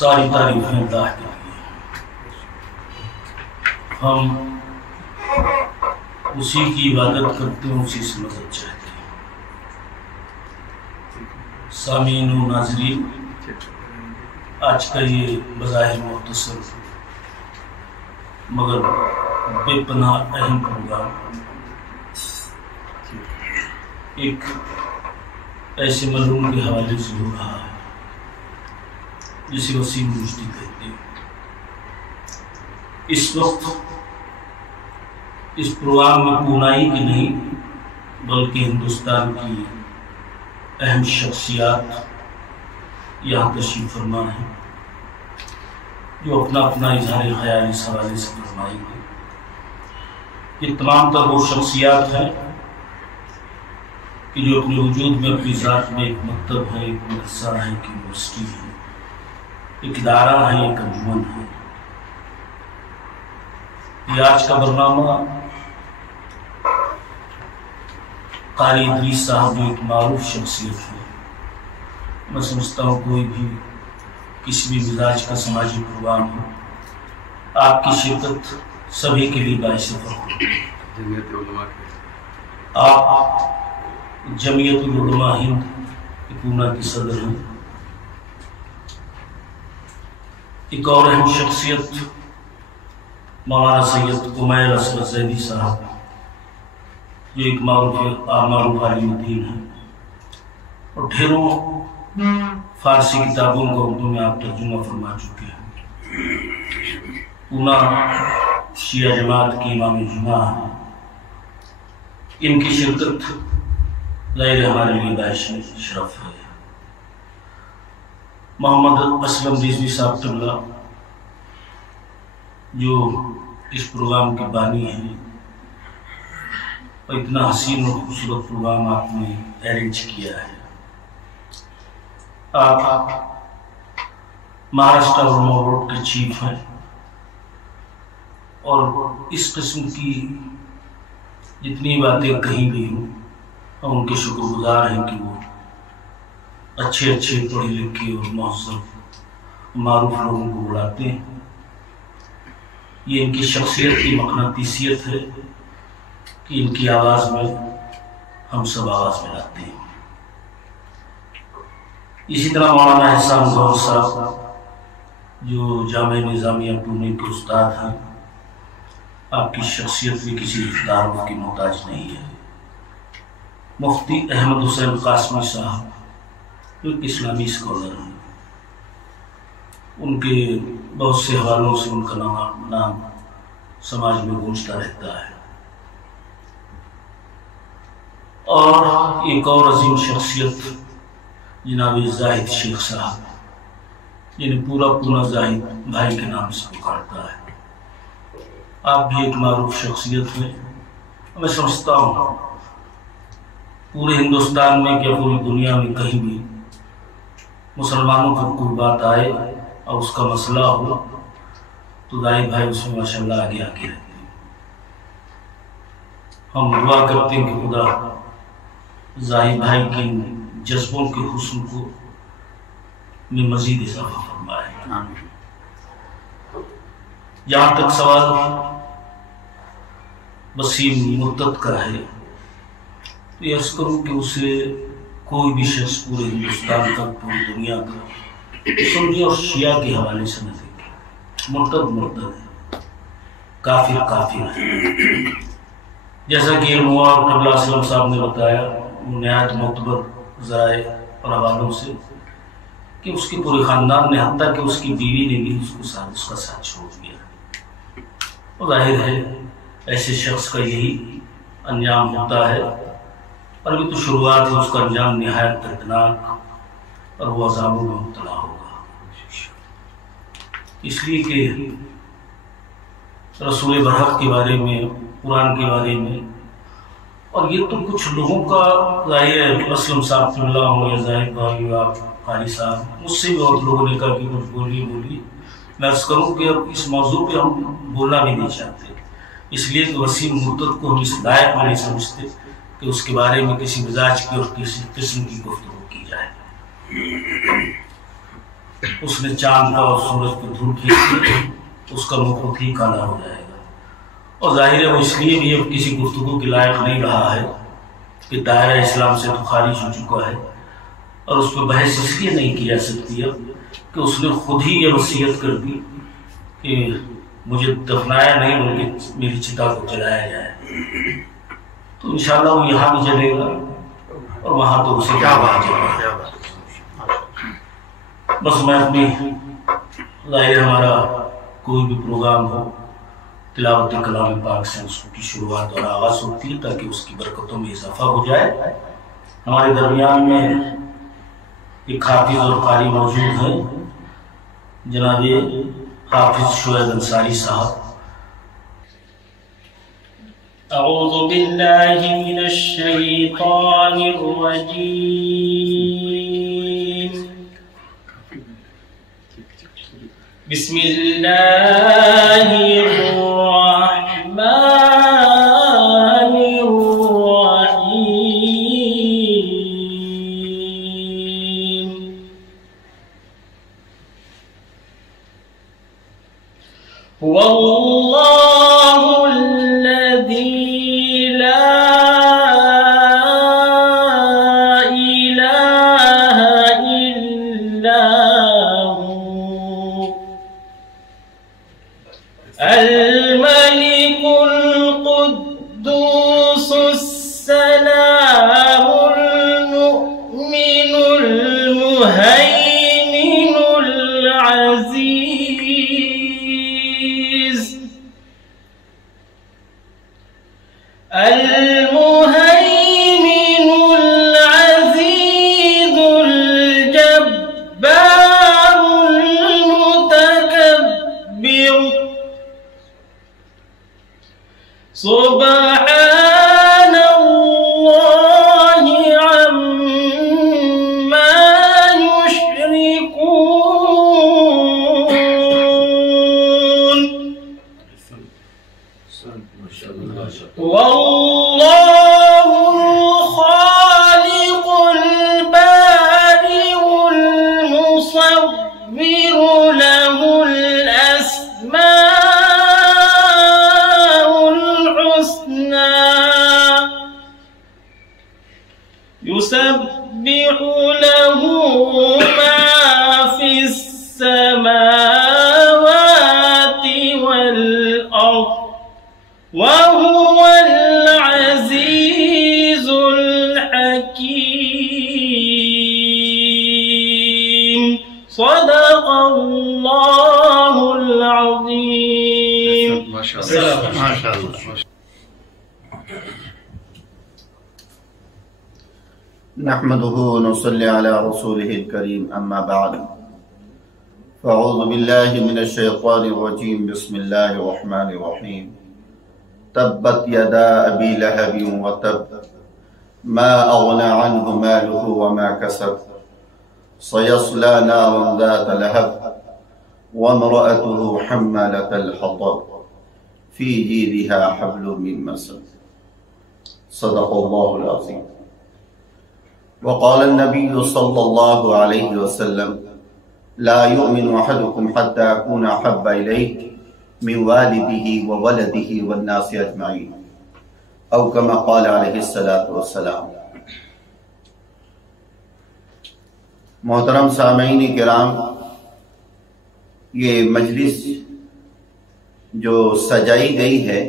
ساری تعریفیں اللہ کے لیے، ہم اسی کی عبادت کرتے ہیں، اسی سے مدد چاہتے ہیں۔ سامعین و ناظرین، آج کا یہ بظاہر مختصر مگر بے پناہ اہم پروگرام ایک ایسے مرحوم کے حوالے سے ہو رہا ہے جسے وسیم رشدی کہتے ہیں۔ اس وقت اس پروگرام میں پونائی کی نہیں بلکہ ہندوستان کی اہم شخصیات یہاں تشریف فرما ہے جو اپنا اظہار خیال اس حوالے سے فرمائیں گے۔ یہ تمام تر وہ شخصیات ہیں کہ جو اپنے وجود میں اپنی ذات میں ایک مکتب ہے، ایک مدرسہ ہے، ایک یونیورسٹی ہے، ایک ادارہ ہے، ایک انجمن ہے۔ یہ آج کا برنامہ قاری ادریس صاحب جو ایک معروف شخصیت ہے، میں سمجھتا ہوں کوئی بھی کسی بھی مزاج کا سماجی پروگرام ہو، آپ کی شرکت سبھی کے لیے باعث فخر ہے۔ آپ جمعیت العلماء ہند پونا کی صدر ہیں۔ ایک اور اہم شخصیت مولانا سید قمیر اسد زیدی صاحب جو ایک معروف عالم دین ہے اور ڈھیروں فارسی کتابوں کا اردو میں آپ ترجمہ فرما چکے ہیں۔ پونا شیعہ جماعت کی امام جمعہ ہیں۔ ان کی شرکت ظاہر ہمارے لیے باعث شرف ہے۔ محمد اسلم رضوی صاحب طلہ جو اس پروگرام کے بانی ہیں، اور اتنا حسین اور خوبصورت پروگرام آپ نے ارینج کیا ہے۔ آپ مہاراشٹر علماء بورڈ کے چیف ہیں اور اس قسم کی جتنی باتیں کہیں بھی ہوں ہم ان کے شکر گزار ہیں کہ وہ اچھے پڑھے لکھے اور مہذب معروف لوگوں کو بلاتے ہیں۔ یہ ان کی شخصیت کی مقناطیسیت ہے کہ ان کی آواز میں ہم سب آواز ملاتے ہیں۔ اسی طرح مولانا احسان غور صاحب جو جامعہ نظامیہ پونے کے استاد ہیں، آپ کی شخصیت بھی کسی تعارف کی محتاج نہیں ہے۔ مفتی احمد حسین قاسمی صاحب جو ایک اسلامی اسکالر ہیں، ان کے بہت سے حوالوں سے ان کا نام سماج میں گونجتا رہتا ہے۔ اور ایک اور عظیم شخصیت جناب زاہد شیخ صاحب، جنہیں پورا پونا زاہد بھائی کے نام سے پکارتا ہے۔ آپ بھی ایک معروف شخصیت ہیں۔ میں سمجھتا ہوں پورے ہندوستان میں یا پوری دنیا میں کہیں بھی مسلمانوں پر کوئی بات آئے اور اس کا مسئلہ ہو تو زاہد بھائی اس میں ماشاءاللہ آگے رہتے ہیں۔ ہم دعا کرتے ہیں کہ خدا زاہد بھائی کے جذبوں کے حسن کو میں مزید اضافہ فرمائے۔ جہاں تک سوال وسیم مرتد کا ہے تو یہ عرض کروں کہ اسے کوئی بھی شخص پورے ہندوستان کا، پوری دنیا کا سنی اور شیعہ کے حوالے سے نہ دیکھے۔ مرتد ہے، کافر ہے۔ جیسا کہ علماء اور قبلہ اسلم صاحب نے بتایا نہایت معتبر ذرائع اور حوالوں سے کہ اس کے پورے خاندان نے، حتیٰ کہ اس کی بیوی نے بھی اس کا ساتھ چھوڑ دیا۔ اور ظاہر ہے ایسے شخص کا یہی انجام ہوتا ہے، اور ابھی تو شروعات ہے، اس کا انجام نہایت دردناک اور وہ عذابوں میں مبتلا ہوگا۔ اس لیے کہ رسول برحق کے بارے میں، قرآن کے بارے میں، اور یہ تو کچھ لوگوں کا ظاہر ہے، اسلم صاحب صلی اللہ ہو یا زاہد بھائی یا قاری صاحب، مجھ سے بھی بہت لوگوں نے کہا کہ کچھ بولیے۔ میں عرض کروں کہ اب اس موضوع پہ ہم بولنا بھی نہیں چاہتے، اس لیے کہ وسیم مرتد کو ہم اس لائق میں نہیں سمجھتے کہ اس کے بارے میں کسی مزاج کی اور کسی قسم کی گفتگو کی جائے۔ اس نے چاند کا اور سورج کو دھول کھینچ اس کا منہ خود ہی کالا ہو جائے گا. اور ظاہر ہے وہ اس لیے بھی اب کسی گفتگو کے لائق نہیں رہا ہے کہ دائرہ اسلام سے تو خارج ہو چکا ہے، اور اس پہ بحث اس لیے نہیں کی جا سکتی اب کہ اس نے خود ہی یہ وصیت کر دی کہ مجھے دفنایا نہیں بلکہ میری چتا کو جلایا جائے. تو انشاءاللہ وہ یہاں بھی جلے گا اور وہاں تو اسے کیا بات ہے. بس میں اپنی ظاہر ہمارا کوئی بھی پروگرام ہو تلاوت کلام پاک سے اس کی شروعات اور آغاز ہوتی ہے تاکہ اس کی برکتوں میں اضافہ ہو جائے. ہمارے درمیان میں ایک حافظ اور قاری موجود ہیں، جناب حافظ شعیب انصاری صاحب. اعوذ باللہ من الشیطان الرجیم. بسم اللہ الرحمن هو اللہ الذی لا الہ الا هو الملک القدوس السلام المؤمن المهيمن العزيز المهيمن العزيز الجبار المتكبر سبحان الله عما يشركون والله الخالق البارئ المصور له الأسماء الحسنى يسبح له ما في السماوات والأرض وهو العزيز الحكيم. صدق الله العظيم. ما شاء الله ما شاء الله. نحمده ونصلي على رسوله الكريم أما بعد فأعوذ بالله من الشيطان الرجيم. بسم الله الرحمن الرحيم. تبت يدا أبي لهب وتب ما أغنى عنه ماله وما كسب سيصلى نارا ذات لهب وامرأته حمالة الحطب في جيدها حبل من مسد. صدق الله العظيم. وقال النبي صلى الله عليه وسلم لا يؤمن أحدكم حتى أكون أحب إليه من والده وولده والناس أجمعين أو كما قال عليه الصلاة والسلام. محترم سامعین کرام، یہ مجلس جو سجائی گئی ہے،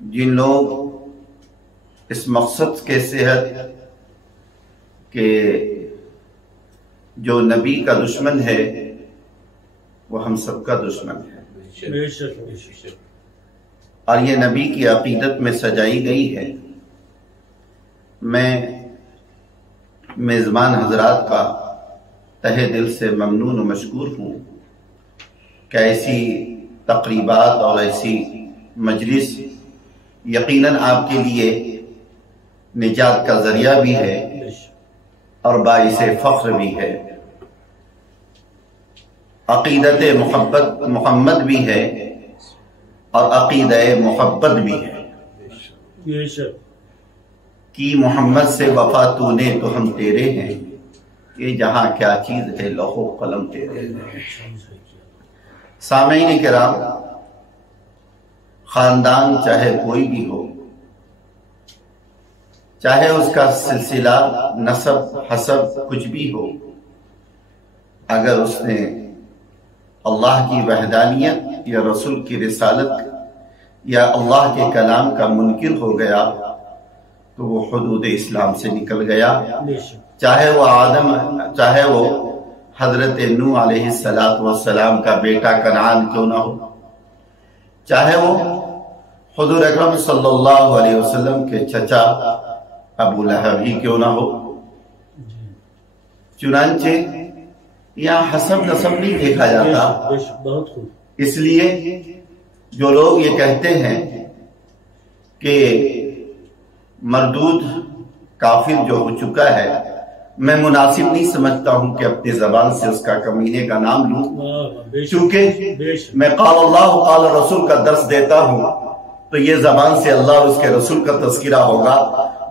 جن لوگ اس مقصد کے صحت کہ جو نبی کا دشمن ہے وہ ہم سب کا دشمن ہے، اور یہ نبی کی عقیدت میں سجائی گئی ہے. میں میزبان حضرات کا تہہ دل سے ممنون و مشکور ہوں کہ ایسی تقریبات اور ایسی مجلس یقیناً آپ کے لیے نجات کا ذریعہ بھی ہے اور باعث فخر بھی ہے، عقیدت محمد بھی ہے اور عقیدہ محبت بھی ہے. کی محمد سے وفا تو نے تو ہم تیرے ہیں، کہ جہاں کیا چیز ہے لوح و قلم تیرے ہیں۔ سامعین کرام، خاندان چاہے کوئی بھی ہو، چاہے اس کا سلسلہ نسب حسب کچھ بھی ہو، اگر اس نے اللہ کی وحدانیت یا رسول کی رسالت یا اللہ کے کلام کا منکر ہو گیا تو وہ حدود اسلام سے نکل گیا، چاہے وہ آدم، چاہے وہ حضرت نوح علیہ السلام کا بیٹا کنعان کیوں نہ ہو، چاہے وہ حضور اکرم صلی اللہ علیہ وسلم کے چچا ابو لہب ہی کیوں نہ ہو۔ چنانچہ یہاں حسب نسب نہیں دیکھا جاتا، اس لیے جو لوگ یہ کہتے ہیں کہ مردود کافر جو ہو چکا ہے، میں مناسب نہیں سمجھتا ہوں کہ اپنی زبان سے اس کا کمینے کا نام لوں، چونکہ میں قال اللہ قال رسول کا درس دیتا ہوں تو یہ زبان سے اللہ اور اس کے رسول کا تذکرہ ہوگا،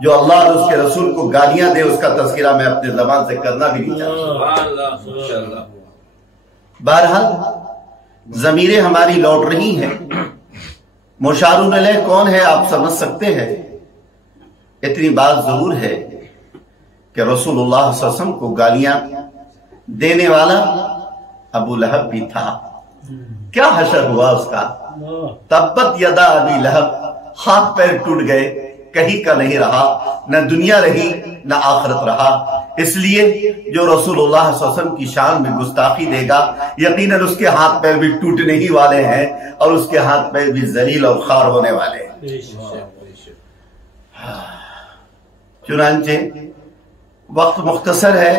جو اللہ اور اس کے رسول کو گالیاں دے اس کا تذکرہ میں اپنے زبان سے کرنا بھی نہیں چاہتا۔ بہرحال ضمیریں ہماری لوٹ رہی ہیں، مشارون علیہ کون ہے آپ سمجھ سکتے ہیں۔ اتنی بات ضرور ہے کہ رسول اللہ صلی اللہ علیہ وسلم کو گالیاں دینے والا ابو لہب بھی تھا۔ کیا حشر ہوا اس کا، تبت یدا ابی لہب، ہاتھ پیر ٹوٹ گئے، کہیں کا نہیں رہا، نہ دنیا رہی نہ آخرت رہا۔ اس لیے جو رسول اللہ صلی اللہ علیہ وسلم کی شان میں گستاخی دے گا یقیناً اس کے ہاتھ پیر بھی ٹوٹنے ہی والے ہیں اور اس کے ہاتھ پیر بھی ذلیل اور خوار ہونے والے ہیں۔ چنانچہ وقت مختصر ہے،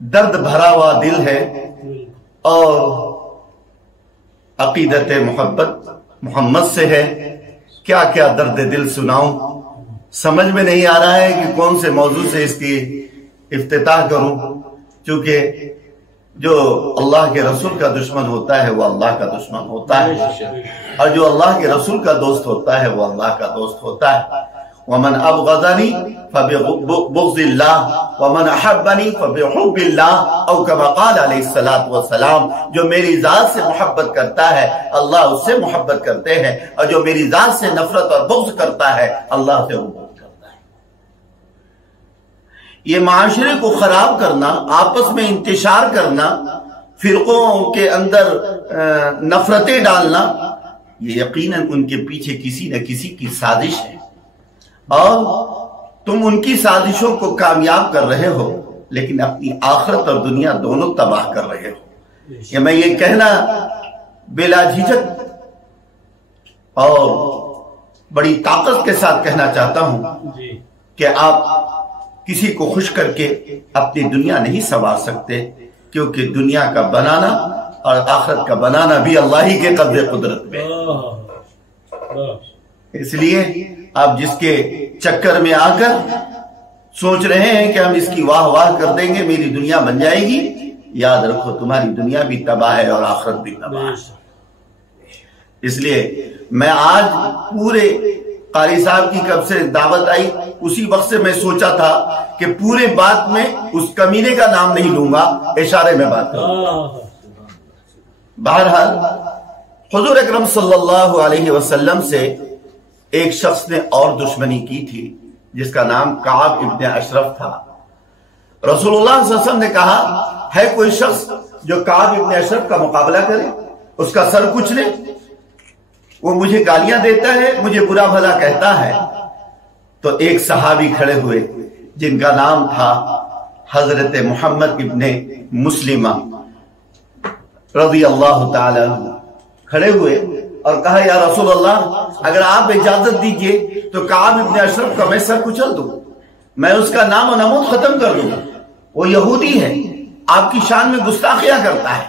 درد بھرا ہوا دل ہے اور عقیدت محبت محمد سے ہے۔ کیا کیا درد دل سناؤں، سمجھ میں نہیں آ رہا ہے کہ کون سے موضوع سے اس کی افتتاح کروں، چونکہ جو اللہ کے رسول کا دشمن ہوتا ہے وہ اللہ کا دشمن ہوتا ہے، اور جو اللہ کے رسول کا دوست ہوتا ہے وہ اللہ کا دوست ہوتا ہے۔ وَمَنْ أَبْغَضَنِي فَبِبُغْضِ اللَّهِ وَمَنْ أَحَبَّنِي فَبِحُبِّ اللَّهِ، او كما قال علیہ الصلوۃ والسلام، جو میری ذات سے محبت کرتا ہے اللہ اس سے محبت کرتے ہیں، اور جو میری ذات سے نفرت اور بغض کرتا ہے اللہ سے بغض کرتا ہے۔ یہ معاشرے کو خراب کرنا، آپس میں انتشار کرنا، فرقوں کے اندر نفرتیں ڈالنا، یہ یقیناً ان کے پیچھے کسی نہ کسی کی سازش ہے، اور تم ان کی سازشوں کو کامیاب کر رہے ہو لیکن اپنی آخرت اور دنیا دونوں تباہ کر رہے ہو۔ یہ میں یہ کہنا بلا جھجک اور بڑی طاقت کے ساتھ کہنا چاہتا ہوں کہ آپ کسی کو خوش کر کے اپنی دنیا نہیں سنوار سکتے، کیونکہ دنیا کا بنانا اور آخرت کا بنانا بھی اللہ ہی کے قبضے قدرت میں۔ اس لیے آپ جس کے چکر میں آ کر سوچ رہے ہیں کہ ہم اس کی واہ واہ کر دیں گے میری دنیا بن جائے گی، یاد رکھو تمہاری دنیا بھی تباہ ہے اور آخرت بھی تباہ ہے۔ اس لیے میں آج پورے قاری صاحب کی کب سے دعوت آئی اسی وقت سے میں سوچا تھا کہ پورے بات میں اس کمینے کا نام نہیں لوں گا، اشارے میں بات کروں گا۔ بہرحال حضور اکرم صلی اللہ علیہ وسلم سے ایک شخص نے اور دشمنی کی تھی جس کا نام کعب ابن اشرف تھا۔ رسول اللہ صلی اللہ علیہ وسلم نے کہا ہے کوئی شخص جو کعب ابن اشرف کا مقابلہ کرے، اس کا سر کچلے، وہ مجھے گالیاں دیتا ہے، مجھے برا بھلا کہتا ہے۔ تو ایک صحابی کھڑے ہوئے جن کا نام تھا حضرت محمد ابن مسلمہ رضی اللہ تعالی عنہ، کھڑے ہوئے اور کہا یا رسول اللہ اگر آپ اجازت دیجئے تو کعب ابن اشرف کا میں سر کچل دوں، میں اس کا نام و نمود ختم کر دوں، وہ یہودی ہے، آپ کی شان میں گستاخیاں کرتا ہے۔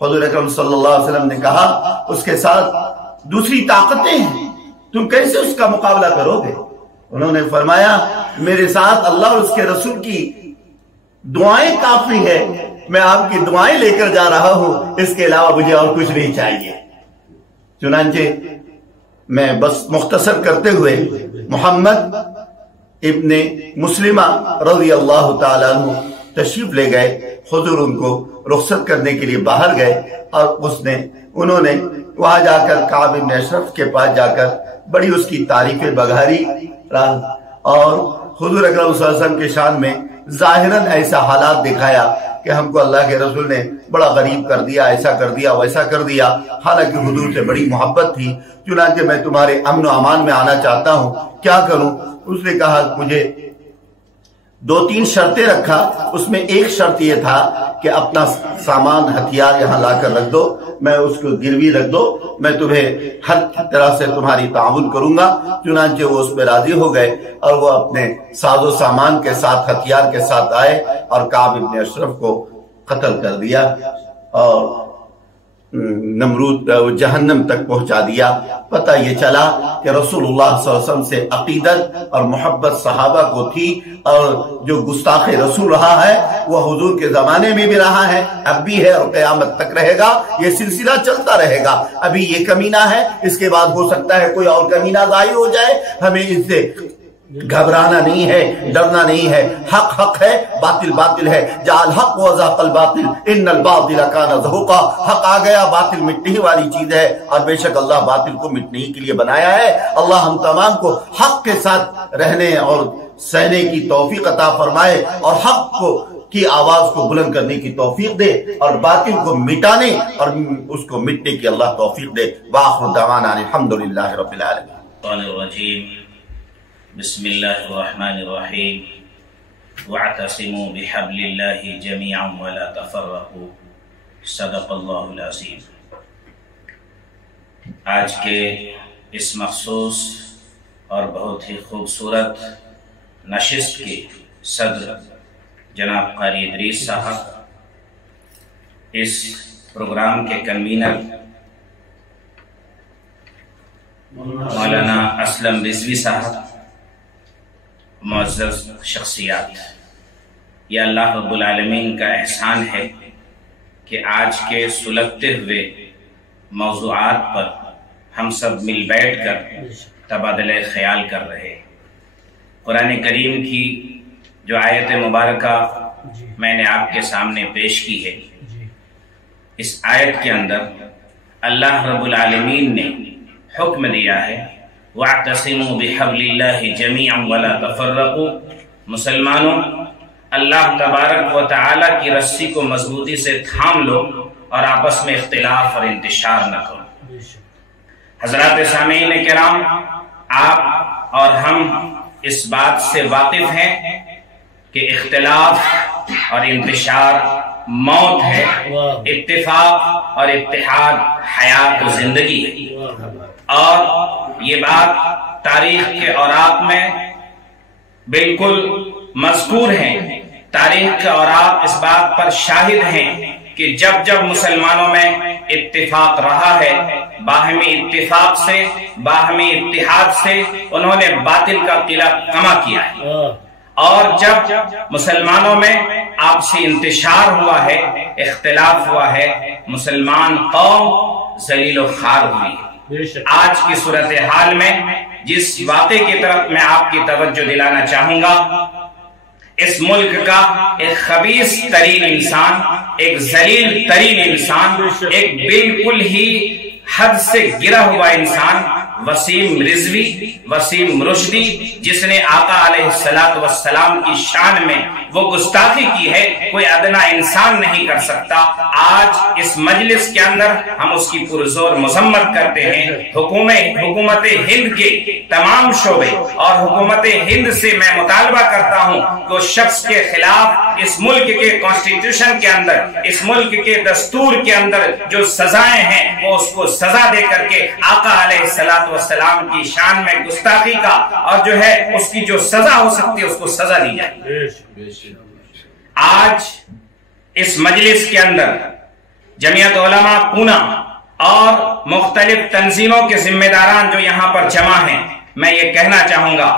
حضور اکرم صلی اللہ علیہ وسلم نے کہا اس کے ساتھ دوسری طاقتیں ہیں، تم کیسے اس کا مقابلہ کرو گے؟ انہوں نے فرمایا میرے ساتھ اللہ اور اس کے رسول کی دعائیں کافی ہے، میں آپ کی دعائیں لے کر جا رہا ہوں، اس کے علاوہ مجھے اور کچھ نہیں چاہیے۔ چنانچہ میں بس مختصر کرتے ہوئے محمد ابن مسلمہ رضی اللہ تعالیٰ عنہ تشریف لے گئے، حضور ان کو رخصت کرنے کے لیے باہر گئے، اور انہوں نے وہاں جا کر کعب بن اشرف کے پاس جا کر بڑی اس کی تعریفیں بگاری، اور حضور اکرم صلی اللہ علیہ وسلم کے شان میں ظاہراً ایسا حالات دکھایا کہ ہم کو اللہ کے رسول نے بڑا غریب کر دیا، ایسا کر دیا، ویسا کر دیا، حالانکہ حضور سے بڑی محبت تھی۔ چنانچہ میں تمہارے امن و امان میں آنا چاہتا ہوں، کیا کروں؟ اس نے کہا مجھے 2-3 شرطیں رکھا، اس میں ایک شرط یہ تھا کہ اپنا سامان ہتھیار یہاں لا کر رکھ دو، میں اس کو گروی رکھ دو، میں تمہیں ہر طرح سے تمہاری تعاون کروں گا۔ چنانچہ وہ اس پہ راضی ہو گئے، اور وہ اپنے ساز و سامان کے ساتھ، ہتھیار کے ساتھ آئے اور کعب بن اشرف کو قتل کر دیا، اور نمرود جہنم تک پہنچا دیا۔ پتہ یہ چلا کہ رسول اللہ صلی اللہ علیہ وسلم سے عقیدت اور محبت صحابہ کو تھی، اور جو گستاخ رسول رہا ہے وہ حضور کے زمانے میں بھی رہا ہے، اب بھی ہے، اور قیامت تک رہے گا، یہ سلسلہ چلتا رہے گا۔ ابھی یہ کمینہ ہے، اس کے بعد ہو سکتا ہے کوئی اور کمینہ ظاہر ہو جائے، ہمیں اس سے گھبرانا نہیں ہے، ڈرنا نہیں ہے۔ حق حق ہے، باطل باطل ہے، جعل حق وزاق الباطل ان الباطل کان زہوقا۔ حق آ گیا، باطل مٹنے ہی والی چیز ہے، اور بے شک اللہ باطل کو مٹنے کے لیے بنایا ہے۔ اللہ ہم تمام کو حق کے ساتھ رہنے اور سہنے کی توفیق عطا فرمائے، اور حق کو کی آواز کو بلند کرنے کی توفیق دے، اور باطل کو مٹانے اور اس کو مٹنے کی اللہ توفیق دے۔ وآخر دعوانا الحمدللہ رب العالمین۔ بسم اللہ الرحمن الرحیم واعتصموا بحبل اللہ جميعا ولا تفرقوا صدق اللہ العظیم۔ آج کے اس مخصوص اور بہت ہی خوبصورت نشست کے صدر جناب قاری ادریس صاحب، اس پروگرام کے کنوینر مولانا اسلم رضوی صاحب، معزز شخصیات، یہ اللہ رب العالمین کا احسان ہے کہ آج کے سلگتے ہوئے موضوعات پر ہم سب مل بیٹھ کر تبادلہ خیال کر رہے۔ قرآن کریم کی جو آیت مبارکہ میں نے آپ کے سامنے پیش کی ہے، اس آیت کے اندر اللہ رب العالمین نے حکم دیا ہے وَاعْتَصِمُوا بِحَبْلِ اللَّهِ جَمِيعًا وَلَا تَفَرَّقُوا، مسلمانوں اللہ تبارک و تعالی کی رسی کو مضبوطی سے تھام لو اور آپس میں اختلاف اور انتشار نہ کرو۔ حضرات سامعین کرام، آپ اور ہم اس بات سے واقف ہیں کہ اختلاف اور انتشار موت ہے، اتفاق اور اتحاد حیات و زندگی ہے، اور یہ بات تاریخ کے اوراق میں بالکل مذکور ہیں۔ تاریخ کے اوراق اس بات پر شاہد ہیں کہ جب جب مسلمانوں میں اتفاق رہا ہے، باہمی اتفاق سے، باہمی اتحاد سے انہوں نے باطل کا قلعہ کما کیا ہے، اور جب مسلمانوں میں آپسی انتشار ہوا ہے، اختلاف ہوا ہے، مسلمان قوم ذلیل و خوار ہوئی ہے۔ آج کی صورتحال میں جس واقعے کی طرف میں آپ کی توجہ دلانا چاہوں گا، اس ملک کا ایک خبیث ترین انسان، ایک ذلیل ترین انسان، ایک بالکل ہی حد سے گرا ہوا انسان، وسیم رضوی، وسیم رشدی، جس نے آقا علیہ السلام کی شان میں وہ گستاخی کی ہے، کوئی ادنا انسان نہیں کر سکتا۔ آج اس مجلس کے اندر ہم اس کی پرزور مذمت کرتے ہیں۔ حکومت ہند کے تمام شعبے اور حکومت ہند سے میں مطالبہ کرتا ہوں کہ اس شخص کے خلاف اس ملک کے کانسٹیٹیوشن کے اندر، اس ملک کے دستور کے اندر جو سزائیں ہیں وہ اس کو سزا دے کر کے آقا علیہ السلام کی شان میں گستاخی کا اور جو ہے اس کی جو سزا ہو سکتی ہے اس کو سزا دی جائے۔ آج اس مجلس کے اندر جمعیت علماء پونا اور مختلف تنظیموں کے ذمہ داران جو یہاں پر جمع ہیں، میں یہ کہنا چاہوں گا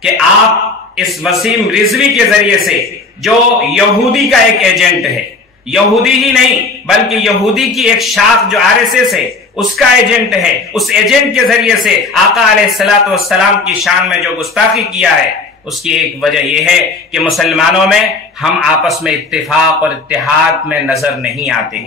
کہ آپ اس وسیم رضوی کے ذریعے سے، جو یہودی کا ایک ایجنٹ ہے، یہودی ہی نہیں بلکہ یہودی کی ایک شاخ جو RSS ہے اس کا ایجنٹ ہے، اس ایجنٹ کے ذریعے سے آقا علیہ السلام کی شان میں جو گستاخی کیا ہے، اس کی ایک وجہ یہ ہے کہ مسلمانوں میں ہم آپس میں اتفاق اور اتحاد میں نظر نہیں آتے،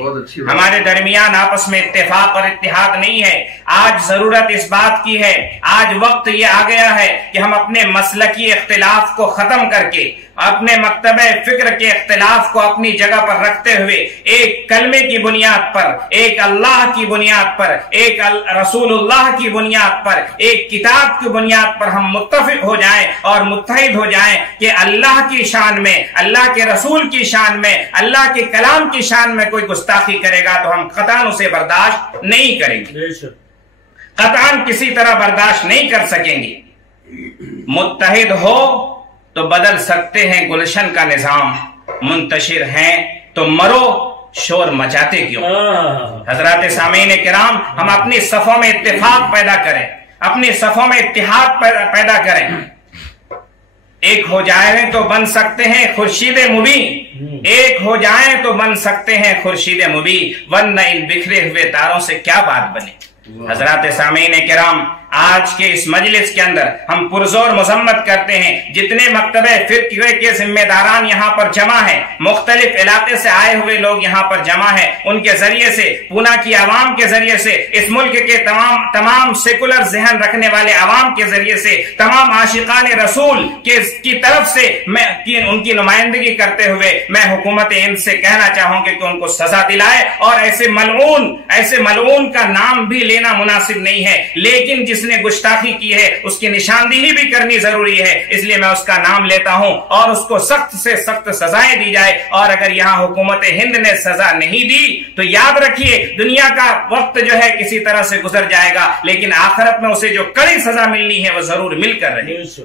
ہمارے درمیان آپس میں اتفاق اور اتحاد نہیں ہے۔ آج ضرورت اس بات کی ہے، آج وقت یہ آ گیا ہے کہ ہم اپنے مسلکی اختلاف کو ختم کر کے، اپنے مکتبہ فکر کے اختلاف کو اپنی جگہ پر رکھتے ہوئے ایک کلمے کی بنیاد پر، ایک اللہ کی بنیاد پر، ایک رسول اللہ کی بنیاد پر، ایک کتاب کی بنیاد پر ہم متفق ہو جائیں اور متحد ہو جائیں کہ اللہ کی شان میں، اللہ کے رسول کی شان میں، اللہ کے کلام کی شان میں کوئی گستاخی کرے گا تو ہم قطعاً اسے برداشت نہیں کریں گے، قطعاً کسی طرح برداشت نہیں کر سکیں گے۔ متحد ہو تو بدل سکتے ہیں گلشن کا نظام، منتشر ہیں تو مرو شور مچاتے کیوں؟ حضرات سامعین کرام، ہم اپنی صفوں میں اتفاق پیدا کریں، اپنی صفوں میں اتحاد پیدا کریں، ایک ہو جائیں تو بن سکتے ہیں خورشید مبین، ایک ہو جائیں تو بن سکتے ہیں خورشید مبین، ورنہ ان بکھرے ہوئے تاروں سے کیا بات بنے۔ حضرات سامعین کرام، آج کے اس مجلس کے اندر ہم پرزور مذمت کرتے ہیں جتنے مکتبہ فکر کے ذمہ داران یہاں پر جمع ہیں، مختلف علاقے سے آئے ہوئے لوگ یہاں پر جمع ہیں، ان کے ذریعے سے، پونا کی عوام کے ذریعے سے، اس ملک کے تمام سیکولر ذہن رکھنے والے عوام کے ذریعے سے، تمام عاشقان رسول کی طرف سے ان کی نمائندگی کرتے ہوئے میں حکومت ہند سے کہنا چاہوں گا کہ ان کو سزا دلائے، اور ایسے ملعون کا نام بھی لینا مناسب نہیں ہے، لیکن جس نے گستاخی کی ہے اس کی نشاندہی بھی کرنی ضروری ہے، اس لیے میں اس کا نام لیتا ہوں اور اس کو سخت سے سخت سزائیں دی جائے، اور اگر یہاں حکومت ہند نے سزا نہیں دی تو یاد رکھیے دنیا کا وقت جو ہے کسی طرح سے گزر جائے گا، لیکن آخرت میں اسے جو کڑی سزا ملنی ہے وہ ضرور مل کر رہے گی۔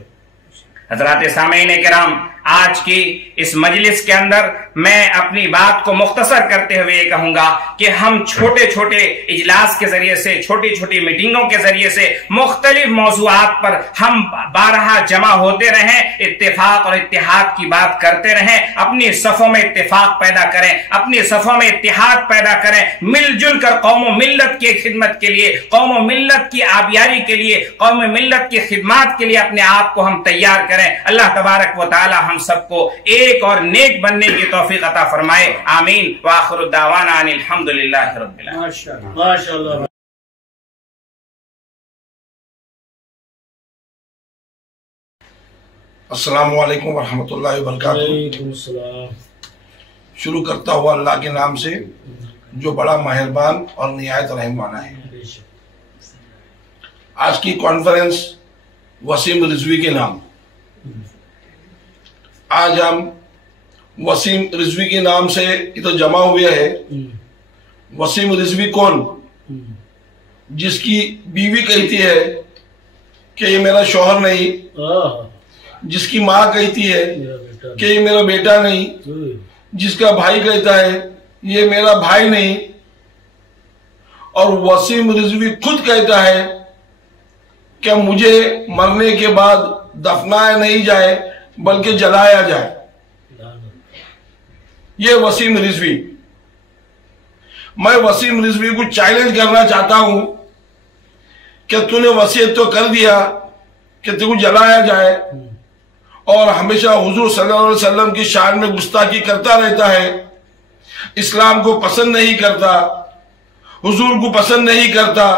حضرات سامعین کرام، آج کی اس مجلس کے اندر میں اپنی بات کو مختصر کرتے ہوئے یہ کہوں گا کہ ہم چھوٹے چھوٹے اجلاس کے ذریعے سے، چھوٹی چھوٹی میٹنگوں کے ذریعے سے مختلف موضوعات پر ہم بارہا جمع ہوتے رہیں، اتفاق اور اتحاد کی بات کرتے رہیں، اپنی صفوں میں اتفاق پیدا کریں، اپنی صفوں میں اتحاد پیدا کریں، مل جل کر قوم و ملت کی خدمت کے لیے، قوم و ملت کی آبیاری کے لیے، قوم و ملت کی خدمات کے لیے اپنے آپ کو ہم تیار کریں۔ اللہ تبارک و تعالی ہم سب کو ایک اور نیک بننے کی توفیق عطا فرمائے، آمین۔ وآخر الدعوانا ان الحمدللہ رب العالمین۔ ماشاءاللہ۔ السلام علیکم ورحمۃ اللہ وبرکاتہ۔ وعلیکم السلام۔ شروع کرتا ہوا اللہ کے نام سے جو بڑا مہربان اور نہایت رحم والا ہے۔ آج کی کانفرنس وسیم رضوی کے نام، آج ہم وسیم رضوی کے نام سے یہ تو جمع ہوئے ہے۔ وسیم رضوی کون؟ جس کی بیوی کہتی ہے کہ یہ میرا شوہر نہیں، جس کی ماں کہتی ہے کہ یہ میرا بیٹا نہیں، جس کا بھائی کہتا ہے یہ میرا بھائی نہیں، اور وسیم رضوی خود کہتا ہے کہ مجھے مرنے کے بعد دفنایا نہیں جائے بلکہ جلایا جائے۔ یہ وسیم رضوی۔ میں وسیم رضوی کو چیلنج کرنا چاہتا ہوں کہ تو نے وصیت تو کر دیا کہ تو جلایا جائے، اور ہمیشہ حضور صلی اللہ علیہ وسلم کی شان میں گستاخی کرتا رہتا ہے، اسلام کو پسند نہیں کرتا، حضور کو پسند نہیں کرتا،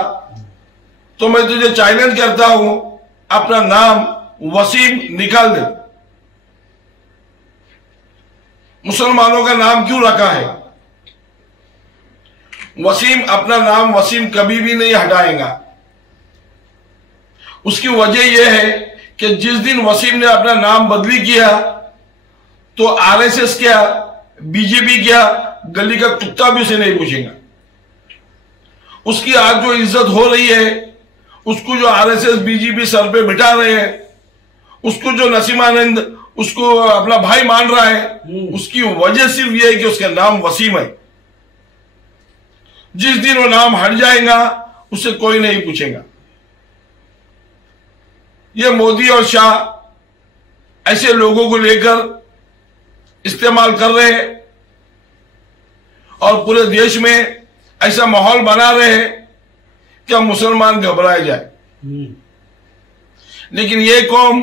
تو میں تجھے چیلنج کرتا ہوں اپنا نام وسیم نکال دے۔ مسلمانوں کا نام کیوں رکھا ہے؟ وسیم اپنا نام وسیم کبھی بھی نہیں ہٹائے گا۔ اس کی وجہ یہ ہے کہ جس دن وسیم نے اپنا نام بدلی کیا تو RSS کیا، BJP کیا، گلی کا کتا بھی اسے نہیں پوچھے گا۔ اس کی آج جو عزت ہو رہی ہے، اس کو جو RSS BJP سر پہ بٹھا رہے ہیں، اس کو جو نسیم آنند اس کو اپنا بھائی مان رہا ہے، اس کی وجہ صرف یہ ہے کہ اس کا نام وسیم ہے۔ جس دن وہ نام ہٹ جائے گا اسے کوئی نہیں پوچھے گا۔ یہ مودی اور شاہ ایسے لوگوں کو لے کر استعمال کر رہے ہیں اور پورے دیش میں ایسا ماحول بنا رہے ہیں کہ مسلمان گھبرائے جائے، لیکن یہ قوم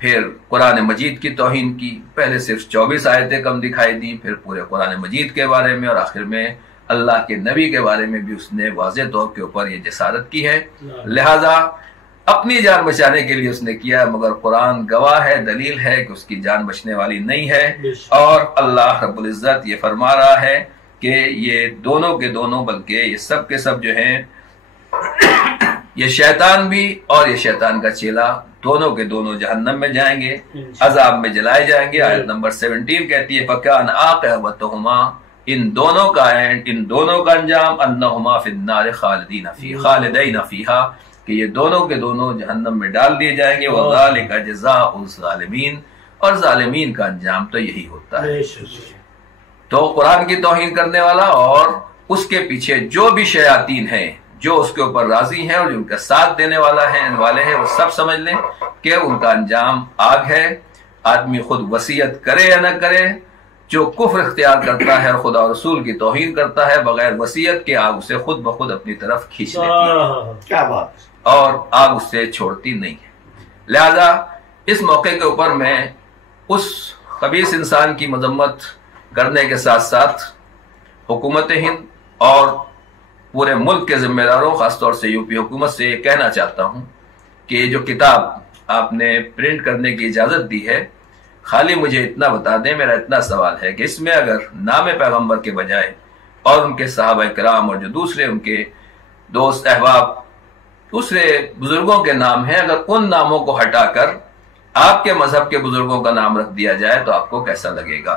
پھر قرآن مجید کی توہین کی، پہلے صرف 24 آیتیں کم دکھائی دیں، پھر پورے قرآن مجید کے بارے میں، اور آخر میں اللہ کے نبی کے بارے میں بھی اس نے واضح طور کے اوپر یہ جسارت کی ہے۔ لہذا اپنی جان بچانے کے لیے اس نے کیا، مگر قرآن گواہ ہے، دلیل ہے کہ اس کی جان بچنے والی نہیں ہے، اور اللہ رب العزت یہ فرما رہا ہے کہ یہ دونوں کے دونوں، بلکہ یہ سب کے سب جو ہیں، یہ شیطان بھی اور یہ شیطان کا چیلا، دونوں کے دونوں جہنم میں جائیں گے، عذاب میں جلائے جائیں گے۔ آیت نمبر 17 کہتی ہے فَكَانَ عَاقِبَتُهُمَا، ان دونوں کا اینڈ، ان دونوں کا انجام، انہما فی النار خالدین فیہا، کہ یہ دونوں کے دونوں جہنم میں ڈال دیے جائیں گے، وَذَلِكَ جَزَاءُ الظَّالِمِينَ، اور ظالمین کا انجام تو یہی ہوتا ہے۔ تو قرآن کی توہین کرنے والا اور اس کے پیچھے جو بھی شیاطین ہیں جو اس کے اوپر راضی ہیں اور جو ان کا ساتھ دینے والے ہیں، وہ سب سمجھ لیں کہ ان کا انجام آگ ہے۔ آدمی خود وصیت کرے یا نہ کرے، جو کفر اختیار کرتا ہے اور خدا اور رسول کی توہین کرتا ہے، بغیر وصیت کے آگ اسے خود بخود اپنی طرف کھینچ لیتی ہے، کیا بات، اور آگ اس سے چھوڑتی نہیں ہے۔ لہذا اس موقع کے اوپر میں اس خبیث انسان کی مذمت کرنے کے ساتھ ساتھ حکومت ہند اور پورے ملک کے ذمہ داروں، خاص طور سے یو پی حکومت سے یہ کہنا چاہتا ہوں کہ یہ جو کتاب آپ نے پرنٹ کرنے کی اجازت دی ہے، خالی مجھے اتنا بتا دیں، میرا اتنا سوال ہے کہ اس میں اگر نام پیغمبر کے بجائے اور ان کے صحابہ کرام اور جو دوسرے ان کے دوست احباب، دوسرے بزرگوں کے نام ہیں، اگر ان ناموں کو ہٹا کر آپ کے مذہب کے بزرگوں کا نام رکھ دیا جائے تو آپ کو کیسا لگے گا؟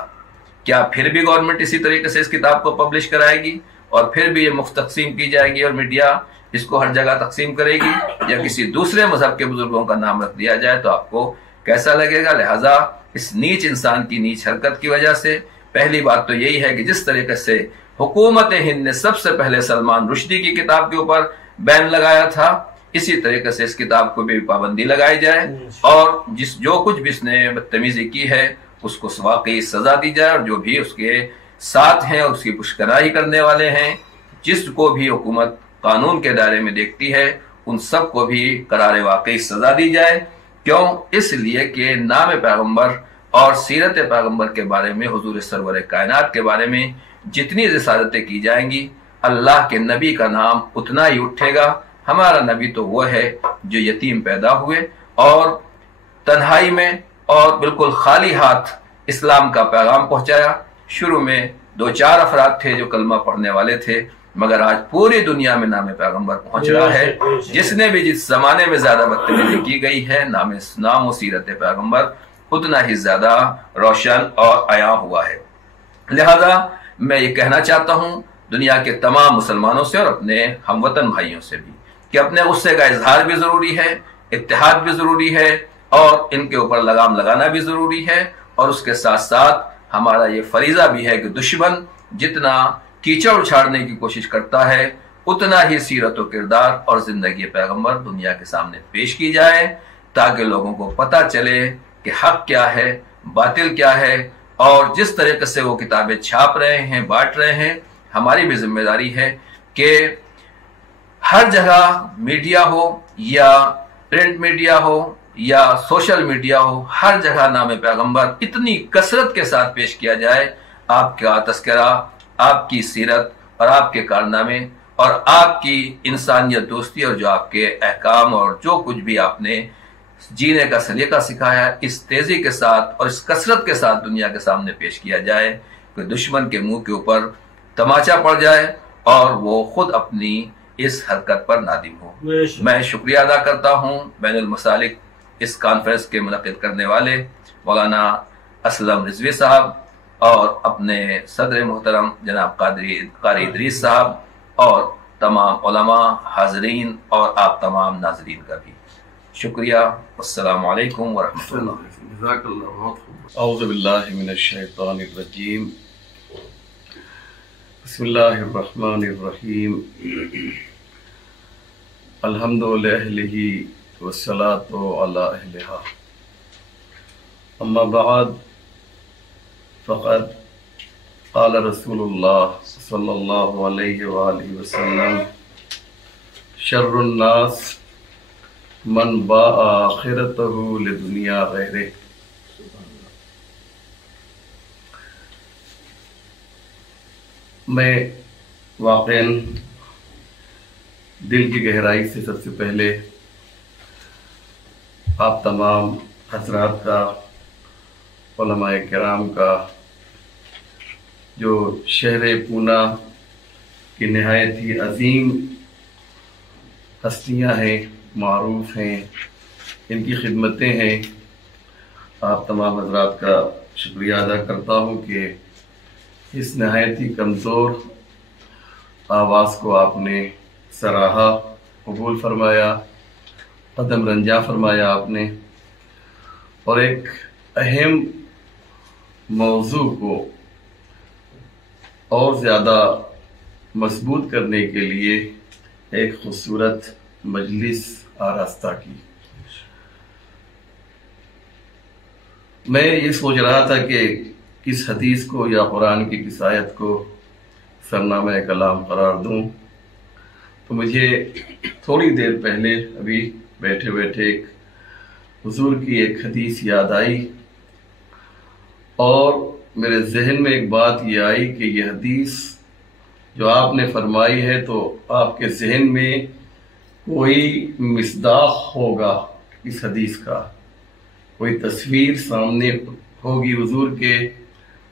کیا پھر بھی گورنمنٹ اسی طریقے سے اس کتاب کو پبلش کرائے گی اور پھر بھی یہ مفت تقسیم کی جائے گی اور میڈیا اس کو ہر جگہ تقسیم کرے گی؟ یا کسی دوسرے مذہب کے بزرگوں کا نام رکھ دیا جائے تو آپ کو کیسا لگے گا؟ لہٰذا اس نیچ انسان کی نیچ حرکت کی وجہ سے پہلی بات تو یہی ہے کہ جس طریقے سے حکومت ہند نے سب سے پہلے سلمان رشدی کی کتاب کے اوپر بین لگایا تھا، اسی طریقے سے اس کتاب کو بھی پابندی لگائی جائے، اور جو کچھ بھی اس نے بدتمیزی کی ہے اس کو واقعی سزا دی جائے، اور جو بھی اس کے ساتھ ہیں اور اس کی پشکنائی کرنے والے ہیں، جس کو بھی حکومت قانون کے دائرے میں دیکھتی ہے، ان سب کو بھی قرار واقعی سزا دی جائے۔ کیوں؟ اس لیے کہ نام پیغمبر اور سیرت پیغمبر کے بارے میں، حضور سرور کائنات کے بارے میں جتنی رسالتیں کی جائیں گی، اللہ کے نبی کا نام اتنا ہی اٹھے گا۔ ہمارا نبی تو وہ ہے جو یتیم پیدا ہوئے اور تنہائی میں اور بالکل خالی ہاتھ اسلام کا پیغام پہنچایا۔ شروع میں 2-4 افراد تھے جو کلمہ پڑھنے والے تھے، مگر آج پوری دنیا میں نام پیغمبر پہنچ رہا ہے۔ جس نے بھی جس زمانے میں زیادہ بدتمیزی کی گئی ہے، نام و سیرت پیغمبر اتنا ہی زیادہ روشن اور عیاں ہوا ہے۔ لہذا میں یہ کہنا چاہتا ہوں دنیا کے تمام مسلمانوں سے اور اپنے ہم وطن بھائیوں سے بھی کہ اپنے غصے کا اظہار بھی ضروری ہے، اتحاد بھی ضروری ہے، اور ان کے اوپر لگام لگانا بھی ضروری ہے، اور اس کے ساتھ ساتھ ہمارا یہ فریضہ بھی ہے کہ دشمن جتنا کیچڑ اچھاڑنے کی کوشش کرتا ہے، اتنا ہی سیرت و کردار اور زندگی پیغمبر دنیا کے سامنے پیش کی جائے، تاکہ لوگوں کو پتہ چلے کہ حق کیا ہے، باطل کیا ہے، اور جس طریقے سے وہ کتابیں چھاپ رہے ہیں، بانٹ رہے ہیں، ہماری بھی ذمہ داری ہے کہ ہر جگہ میڈیا ہو یا پرنٹ میڈیا ہو یا سوشل میڈیا ہو، ہر جگہ نام پیغمبر اتنی کثرت کے ساتھ پیش کیا جائے، آپ کا تذکرہ، آپ کی سیرت اور آپ کے کارنامے اور آپ کی انسانیت دوستی اور جو آپ کے احکام اور جو کچھ بھی آپ نے جینے کا سلیقہ سکھایا، اس تیزی کے ساتھ اور اس کثرت کے ساتھ دنیا کے سامنے پیش کیا جائے کہ دشمن کے منہ کے اوپر تماچا پڑ جائے اور وہ خود اپنی اس حرکت پر نادم ہو۔ میں شکریہ ادا کرتا ہوں بین المسالک اس کانفرنس کے منعقد کرنے والے مولانا اسلم رضوی صاحب اور اپنے صدر محترم جناب قاری ادریس صاحب اور تمام علماء، حاضرین اور آپ تمام ناظرین کا بھی شکریہ۔ السلام علیکم ورحمۃ اللہ۔ اعوذ باللہ من الشیطان الرجیم، بسم اللہ الرحمن الرحیم، الحمد للہ والصلاة علی اہلہا، اما بعد فقد قال رسول اللہ صلی اللہ علیہ وآلہ وسلم شر الناس من باع آخرتہ لدنیا غیرہ۔ میں واقعاً دل کی گہرائی سے سب سے پہلے آپ تمام حضرات کا، علماء کرام کا، جو شہر پونا کی نہایت ہی عظیم ہستیاں ہیں، معروف ہیں، ان کی خدمتیں ہیں، آپ تمام حضرات کا شکریہ ادا کرتا ہوں کہ اس نہایت ہی کمزور آواز کو آپ نے سراہا، قبول فرمایا، قدم رنجا فرمایا آپ نے، اور ایک اہم موضوع کو اور زیادہ مضبوط کرنے کے لیے ایک خوبصورت مجلس آراستہ کی۔ میں یہ سوچ رہا تھا کہ کس حدیث کو یا قرآن کی کس آیت کو سرنامہ کلام قرار دوں، تو مجھے تھوڑی دیر پہلے ابھی بیٹھے بیٹھے ایک حضور کی ایک حدیث یاد آئی، اور میرے ذہن میں ایک بات یہ آئی کہ یہ حدیث جو آپ نے فرمائی ہے تو آپ کے ذہن میں کوئی مصداق ہوگا اس حدیث کا، کوئی تصویر سامنے ہوگی حضور کے،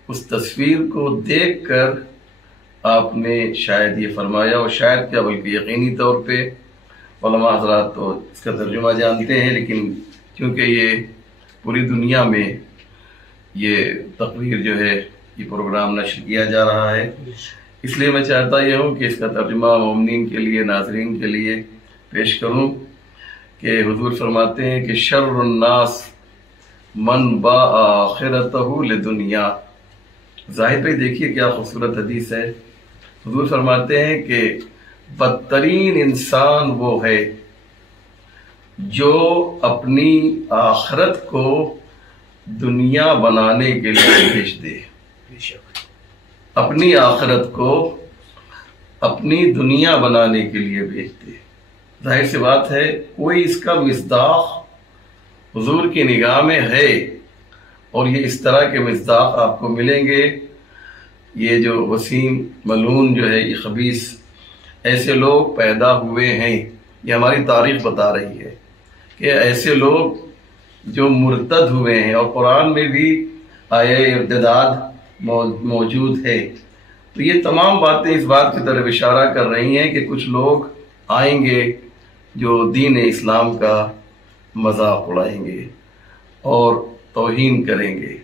اس تصویر کو دیکھ کر آپ نے شاید یہ فرمایا، اور شاید کیا بلکہ یقینی طور پہ علماء حضرات تو اس کا ترجمہ جانتے ہیں، لیکن چونکہ یہ پوری دنیا میں یہ تقریر جو ہے یہ پروگرام نشر کیا جا رہا ہے، اس لیے میں چاہتا یہ ہوں کہ اس کا ترجمہ مومنین کے لیے، ناظرین کے لیے پیش کروں کہ حضور فرماتے ہیں کہ شر الناس من باع آخرتہ لدنیا۔ ظاہر پہ دیکھیے کیا خوبصورت حدیث ہے۔ حضور فرماتے ہیں کہ بدترین انسان وہ ہے جو اپنی آخرت کو دنیا بنانے کے لیے بیچ دے، اپنی آخرت کو اپنی دنیا بنانے کے لیے بیچ دے۔ ظاہر سی بات ہے کوئی اس کا مصداق حضور کی نگاہ میں ہے، اور یہ اس طرح کے مصداق آپ کو ملیں گے۔ یہ جو وسیم ملعون جو ہے، یہ خبیث ایسے لوگ پیدا ہوئے ہیں، یہ ہماری تاریخ بتا رہی ہے کہ ایسے لوگ جو مرتد ہوئے ہیں، اور قرآن میں بھی آیہ ارتداد موجود ہے۔ تو یہ تمام باتیں اس بات کی طرف اشارہ کر رہی ہیں کہ کچھ لوگ آئیں گے جو دین اسلام کا مذاق اڑائیں گے اور توہین کریں گے،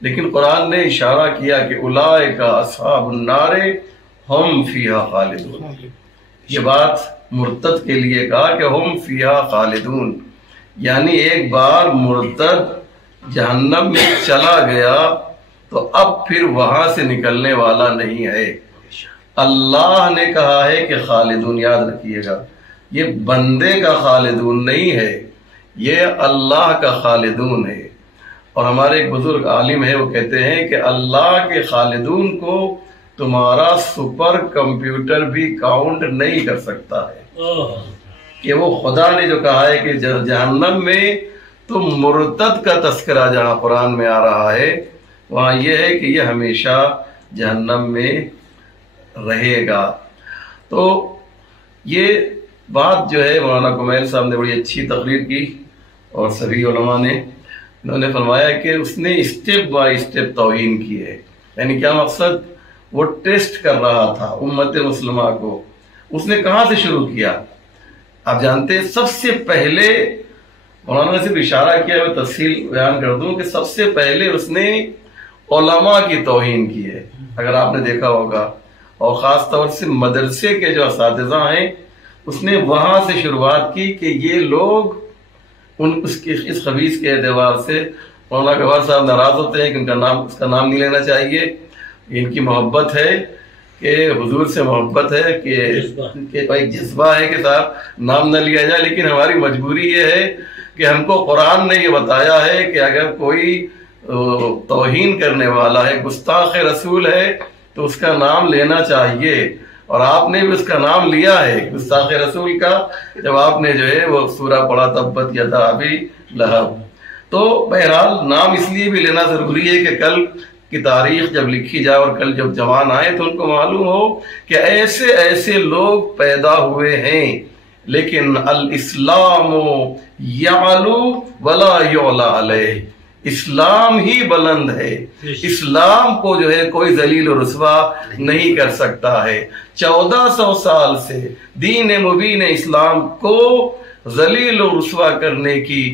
لیکن قرآن نے اشارہ کیا کہ اولئک اصحاب النار ہم فیہا خالدون۔ یہ بات مرتد کے لیے کہا کہ ہم فیہا خالدون، یعنی ایک بار مرتد جہنم میں چلا گیا تو اب پھر وہاں سے نکلنے والا نہیں ہے۔ اللہ نے کہا ہے کہ خالدون، یاد رکھیے گا، یہ بندے کا خالدون نہیں ہے، یہ اللہ کا خالدون ہے۔ اور ہمارے ایک بزرگ عالم ہے، وہ کہتے ہیں کہ اللہ کے خالدون کو تمہارا سپر کمپیوٹر بھی کاؤنٹ نہیں کر سکتا ہے، کہ وہ خدا نے جو کہا ہے کہ جہنم میں تو مرتد کا تذکرہ جہاں قرآن میں آ رہا ہے، وہاں یہ ہے کہ یہ ہمیشہ جہنم میں رہے گا۔ تو یہ بات جو ہے مولانا کمیل صاحب نے بڑی اچھی تقریر کی، اور سبھی علماء نے، انہوں نے فرمایا کہ اس نے اسٹیپ بائی اسٹیپ توہین کی ہے۔ یعنی کیا مقصد؟ وہ ٹیسٹ کر رہا تھا امت مسلمہ کو۔ اس نے کہاں سے شروع کیا؟ آپ جانتے ہیں سب سے پہلے، مولانا نے صرف اشارہ کیا، میں تفصیل بیان کر دوں کہ سب سے پہلے اس نے علماء کی توہین کی ہے، اگر آپ نے دیکھا ہوگا، اور خاص طور سے مدرسے کے جو اساتذہ ہیں، اس نے وہاں سے شروعات کی کہ یہ لوگ اس خبیث کے اعتبار سے مولانا گوہر صاحب ناراض ہوتے ہیں کہ اس کا نام نہیں لینا چاہیے۔ ان کی محبت ہے کہ حضور سے محبت ہے کہ بھائی جذبہ ہے کہ صاحب نام نہ لیا جائے، لیکن ہماری مجبوری یہ ہے کہ ہم کو قرآن نے یہ بتایا ہے کہ اگر کوئی توہین کرنے والا ہے، گستاخ رسول ہے، تو اس کا نام لینا چاہیے۔ اور آپ نے بھی اس کا نام لیا ہے گستاخ رسول کا، جب آپ نے جو ہے وہ سورہ پڑھا تبت یدا ابی لہب۔ تو بہرحال نام اس لیے بھی لینا ضروری ہے کہ کل کی تاریخ جب لکھی جائے اور کل جب جوان آئے تو ان کو معلوم ہو کہ ایسے ایسے لوگ پیدا ہوئے ہیں، لیکن الاسلام یعلو ولا یعلی علیہ، اسلام ہی بلند ہے، اسلام کو جو ہے کوئی ذلیل و رسوا نہیں کر سکتا ہے۔ 1400 سال سے دین مبین اسلام کو ذلیل و رسوا کرنے کی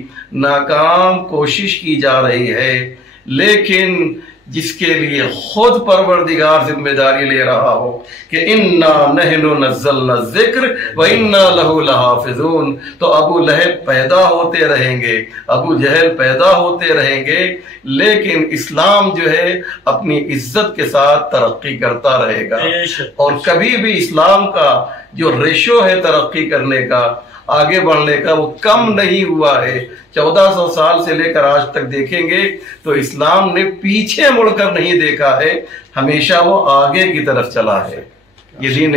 ناکام کوشش کی جا رہی ہے، لیکن جس کے لیے خود پروردگار ذمہ داری لے رہا ہو کہ انا نحن نزلنا الذکر وانا لہ لحافظون، تو ابو لہب پیدا ہوتے رہیں گے، ابو جہل پیدا ہوتے رہیں گے، لیکن اسلام جو ہے اپنی عزت کے ساتھ ترقی کرتا رہے گا، اور کبھی بھی اسلام کا جو ریشو ہے ترقی کرنے کا، آگے بڑھنے کا، وہ کم نہیں ہوا ہے۔ 1400 سال سے لے کر آج تک دیکھیں گے تو اسلام نے پیچھے مڑ کر نہیں دیکھا ہے، ہمیشہ وہ آگے کی طرف چلا ہے۔ یہ دین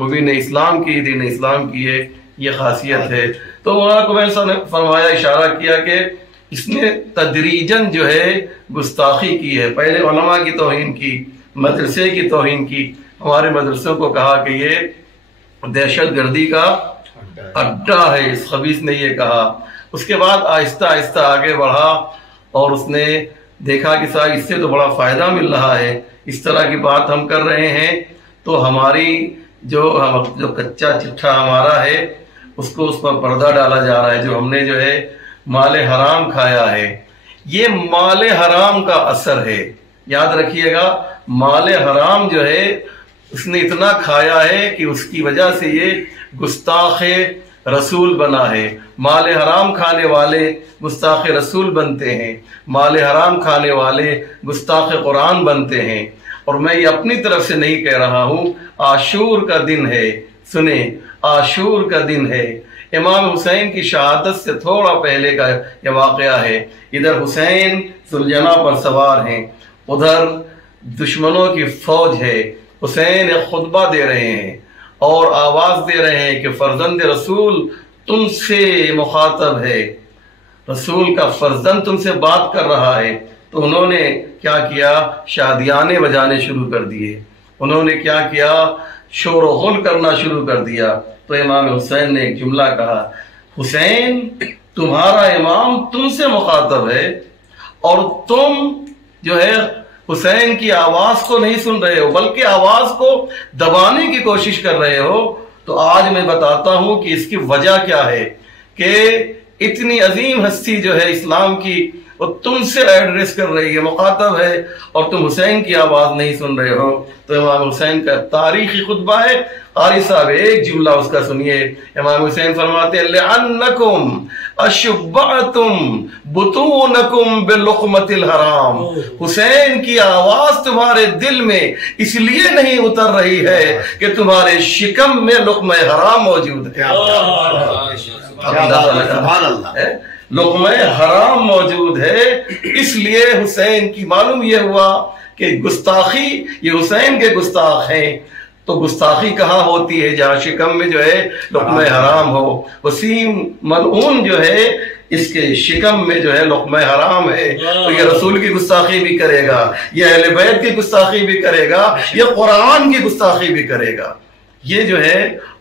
مبین اسلام کی، دین اسلام کی ہے، یہ خاصیت ہے۔ تو مولانا قبیل صاحب نے فرمایا، اشارہ کیا کہ اس نے تدریجاً جو ہے گستاخی کی ہے، پہلے علماء کی توہین کی، مدرسے کی توہین کی، ہمارے مدرسوں کو کہا کہ یہ دہشت گردی کا اڈا ہے، اس خبیث نے یہ کہا۔ اس کے بعد آہستہ آہستہ آگے بڑھا اور اس نے دیکھا کہ صاحب اس سے تو بڑا فائدہ مل رہا ہے، اس طرح کی بات ہم کر رہے ہیں تو ہماری جو کچا چٹھا ہمارا ہے اس کو اس پر پردہ ڈالا جا رہا ہے، جو ہم نے جو ہے مال حرام کھایا ہے، یہ مال حرام کا اثر ہے۔ یاد رکھیے گا، مال حرام جو ہے اس نے اتنا کھایا ہے کہ اس کی وجہ سے یہ گستاخ رسول بنا ہے۔ مال حرام کھانے والے گستاخ رسول بنتے ہیں، مال حرام کھانے والے گستاخ قرآن بنتے ہیں۔ اور میں یہ اپنی طرف سے نہیں کہہ رہا ہوں، عاشور کا دن ہے، سنیں، عاشور کا دن ہے۔ امام حسین کی شہادت سے تھوڑا پہلے کا یہ واقعہ ہے۔ ادھر حسین سلجنا پر سوار ہیں، ادھر دشمنوں کی فوج ہے، حسین ایک خطبہ دے رہے ہیں اور آواز دے رہے ہیں کہ فرزند رسول تم سے مخاطب ہے، رسول کا فرزند تم سے بات کر رہا ہے۔ تو انہوں نے کیا کیا؟ شادیانے بجانے شروع کر دیے، انہوں نے کیا کیا؟ شور و غل کرنا شروع کر دیا۔ تو امام حسین نے ایک جملہ کہا، حسین تمہارا امام تم سے مخاطب ہے اور تم جو ہے حسین کی آواز کو نہیں سن رہے ہو بلکہ آواز کو دبانے کی کوشش کر رہے ہو۔ تو آج میں بتاتا ہوں کہ اس کی وجہ کیا ہے کہ اتنی عظیم ہستی جو ہے اسلام کی وہ تم سے ایڈریس کر رہی ہے، مخاطب ہے، اور تم حسین کی آواز نہیں سن رہے ہو۔ تو امام حسین کا تاریخی خطبہ ہے، قاری صاحب ایک جملہ اس کا سنیے۔ امام حسین فرماتے ہیں لَأَنَّكُمْ أَشْبَعْتُمْ بُطُونَكُمْ بِلُقْمَةِ الْحَرَامِ، حسین کی آواز تمہارے دل میں اس لیے نہیں اتر رہی ہے کہ تمہارے شکم میں لقمہ حرام موجود ہے۔ سبحان اللہ، لقمہ حرام موجود ہے، اس لیے حسین کی معلوم یہ ہوا کہ گستاخی، یہ حسین کے گستاخ ہیں۔ تو گستاخی کہاں ہوتی ہے؟ جہاں شکم میں جو ہے لقمہ حرام ہو۔ وسیم ملعون جو ہے اس کے شکم میں جو ہے لقمہ حرام ہے، تو یہ رسول کی گستاخی بھی کرے گا، یہ اہل بیت کی گستاخی بھی کرے گا، یہ قرآن کی گستاخی بھی کرے گا۔ یہ جو ہے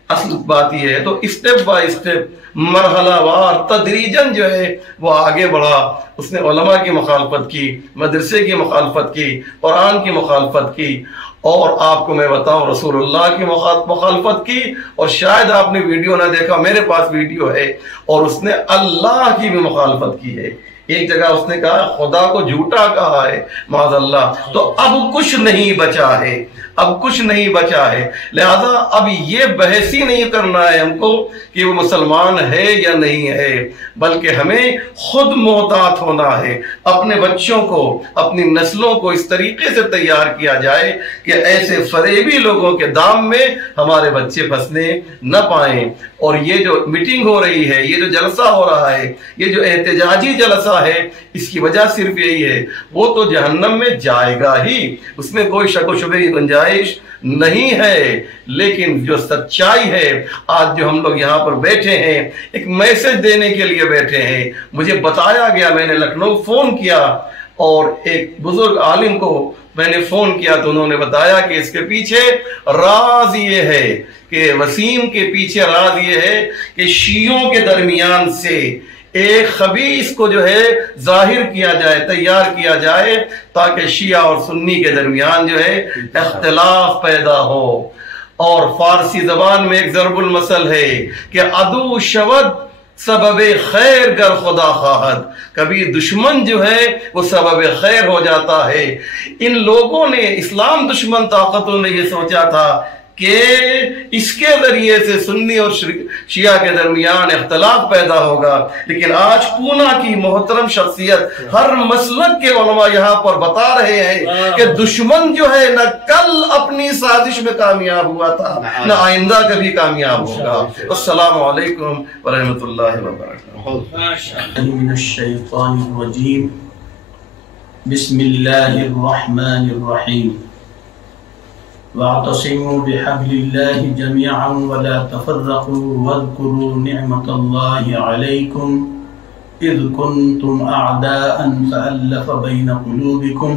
اصل بات یہ ہے۔ تو اسٹیپ بائی اسٹیپ، مرحلہ وار، تدریجاً جو ہے وہ آگے بڑھا۔ اس نے علماء کی مخالفت کی، مدرسے کی مخالفت کی، قرآن کی مخالفت کی، اور آپ کو میں بتاؤں رسول اللہ کی مخالفت کی، اور شاید آپ نے ویڈیو نہ دیکھا، میرے پاس ویڈیو ہے، اور اس نے اللہ کی بھی مخالفت کی ہے۔ ایک جگہ اس نے کہا خدا کو جھوٹا کہا ہے، معاذ اللہ۔ تو اب کچھ نہیں بچا ہے، اب کچھ نہیں بچا ہے، لہذا اب یہ بحث ہی نہیں کرنا ہے ہم کو کہ وہ مسلمان ہے یا نہیں ہے، بلکہ ہمیں خود محتاط ہونا ہے۔ اپنے بچوں کو، اپنی نسلوں کو اس طریقے سے تیار کیا جائے کہ ایسے فریبی لوگوں کے دام میں ہمارے بچے پھنسنے نہ پائیں۔ اور یہ جو میٹنگ ہو رہی ہے، یہ جو جلسہ ہو رہا ہے، یہ جو احتجاجی جلسہ ہے، اس کی وجہ صرف یہی ہے، وہ تو جہنم میں جائے گا ہی، اس میں کوئی شک و شبہ کی گنجائش گنجائش نہیں ہے، لیکن جو سچائی ہے، آج جو ہم لوگ یہاں پر بیٹھے ہیں ایک میسج دینے کے لیے بیٹھے ہیں۔ مجھے بتایا گیا، میں نے لکھنؤ فون کیا اور ایک بزرگ عالم کو میں نے فون کیا تو انہوں نے بتایا کہ اس کے پیچھے راز یہ ہے کہ وسیم کے پیچھے راز یہ ہے کہ شیعوں کے درمیان سے ایک خبیث کو جو ہے ظاہر کیا جائے، تیار کیا جائے، تاکہ شیعہ اور سنی کے درمیان جو ہے اختلاف پیدا ہو۔ اور فارسی زبان میں ایک ضرب المثل ہے کہ عدو شود سبب خیر گر خدا خواہد، کبھی دشمن جو ہے وہ سبب خیر ہو جاتا ہے۔ ان لوگوں نے، اسلام دشمن طاقتوں نے یہ سوچا تھا کہ اس کے ذریعے سے سنی اور شیعہ کے درمیان اختلاف پیدا ہوگا، لیکن آج پونا کی محترم شخصیت، ہر مسلک کے علماء یہاں پر بتا رہے ہیں کہ دشمن جو ہے نہ کل اپنی سازش میں کامیاب ہوا تھا، نہ آئندہ کبھی کامیاب ہوگا۔ السلام علیکم ورحمۃ اللہ وبرکاتہ۔ من الشیطان الرجیم، بسم اللہ الرحمن الرحیم، واعتصموا بحبل الله جميعا ولا تفرقوا واذكروا نعمة الله عليكم إذ كنتم أعداء فألف بين قلوبكم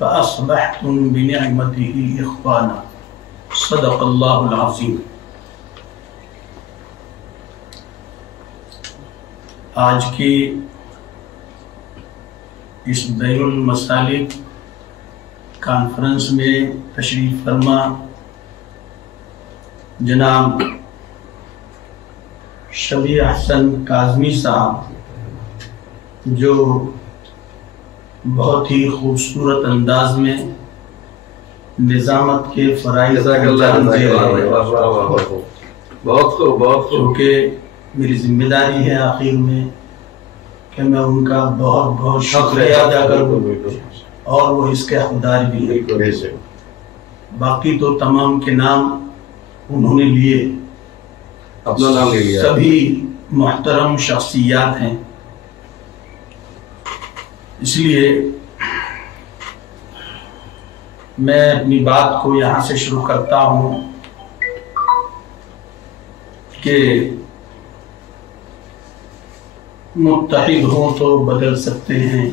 فأصبحتم بنعمته إخوانا، صدق الله العظيم۔ آج کی اس بین المسالک کانفرنس میں تشریف فرما جناب شبیر احسن کاظمی صاحب، جو بہت ہی خوبصورت انداز میں نظامت کے فرائض انجام دے رہے ہیں، کیونکہ میری ذمہ داری ہے آخر میں کہ میں ان کا بہت بہت شکریہ ادا کروں، اور وہ اس کے حقدار بھی ہیں۔ باقی تو تمام کے نام انہوں نے لیے، اپنا نام لے لیا، سبھی محترم شخصیات ہیں، اس لیے میں اپنی بات کو یہاں سے شروع کرتا ہوں کہ متحد ہوں تو بدل سکتے ہیں۔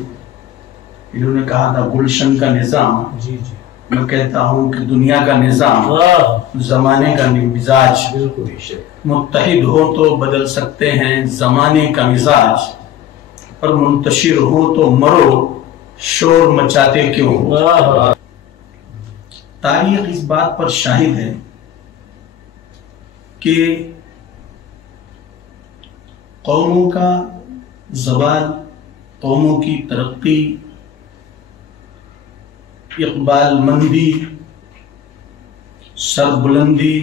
انہوں نے کہا تھا گلشن کا نظام، میں کہتا ہوں کہ دنیا کا نظام، زمانے کا مزاج، متحد ہو تو بدل سکتے ہیں زمانے کا مزاج، اور منتشر ہو تو مرو شور مچاتے کیوں۔ تاریخ اس بات پر شاہد ہے کہ قوموں کا زوال، قوموں کی ترقی، اقبال مندی، سربلندی،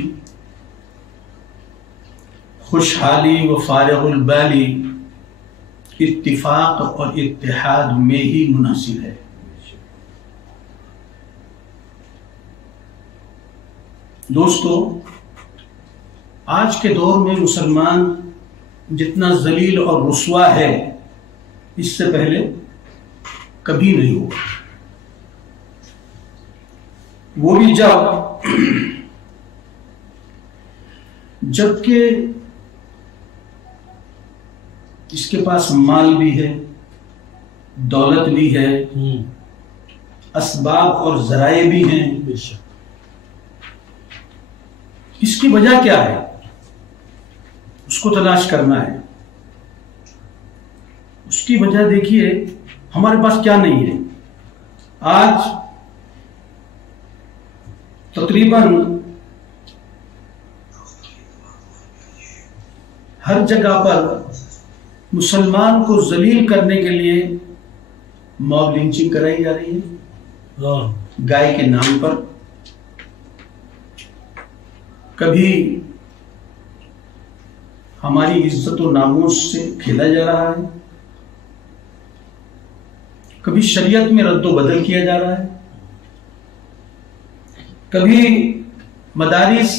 خوشحالی و فارغ البالی اتفاق اور اتحاد میں ہی منحصر ہے۔ دوستو، آج کے دور میں مسلمان جتنا ذلیل اور رسوا ہے اس سے پہلے کبھی نہیں ہوا، وہ بھی جبکہ اس کے پاس مال بھی ہے، دولت بھی ہے، اسباب اور ذرائع بھی ہیں۔ اس کی وجہ کیا ہے؟ اس کو تلاش کرنا ہے۔ اس کی وجہ دیکھیے، ہمارے پاس کیا نہیں ہے۔ آج تقریباً ہر جگہ پر مسلمان کو ذلیل کرنے کے لیے موب لنچنگ کرائی جا رہی ہے، گائے کے نام پر۔ کبھی ہماری عزت و ناموس سے کھیلا جا رہا ہے، کبھی شریعت میں رد و بدل کیا جا رہا ہے، کبھی مدارس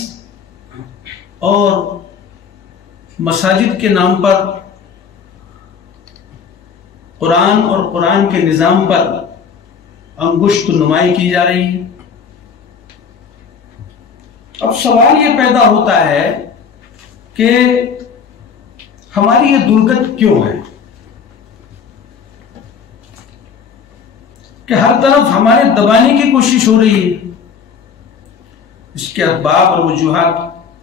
اور مساجد کے نام پر، قرآن اور قرآن کے نظام پر انگشت نمائی کی جا رہی ہے۔ اب سوال یہ پیدا ہوتا ہے کہ ہماری یہ درگت کیوں ہے کہ ہر طرف ہمارے دبانے کی کوشش ہو رہی ہے؟ اس کے اسباب اور وجوہات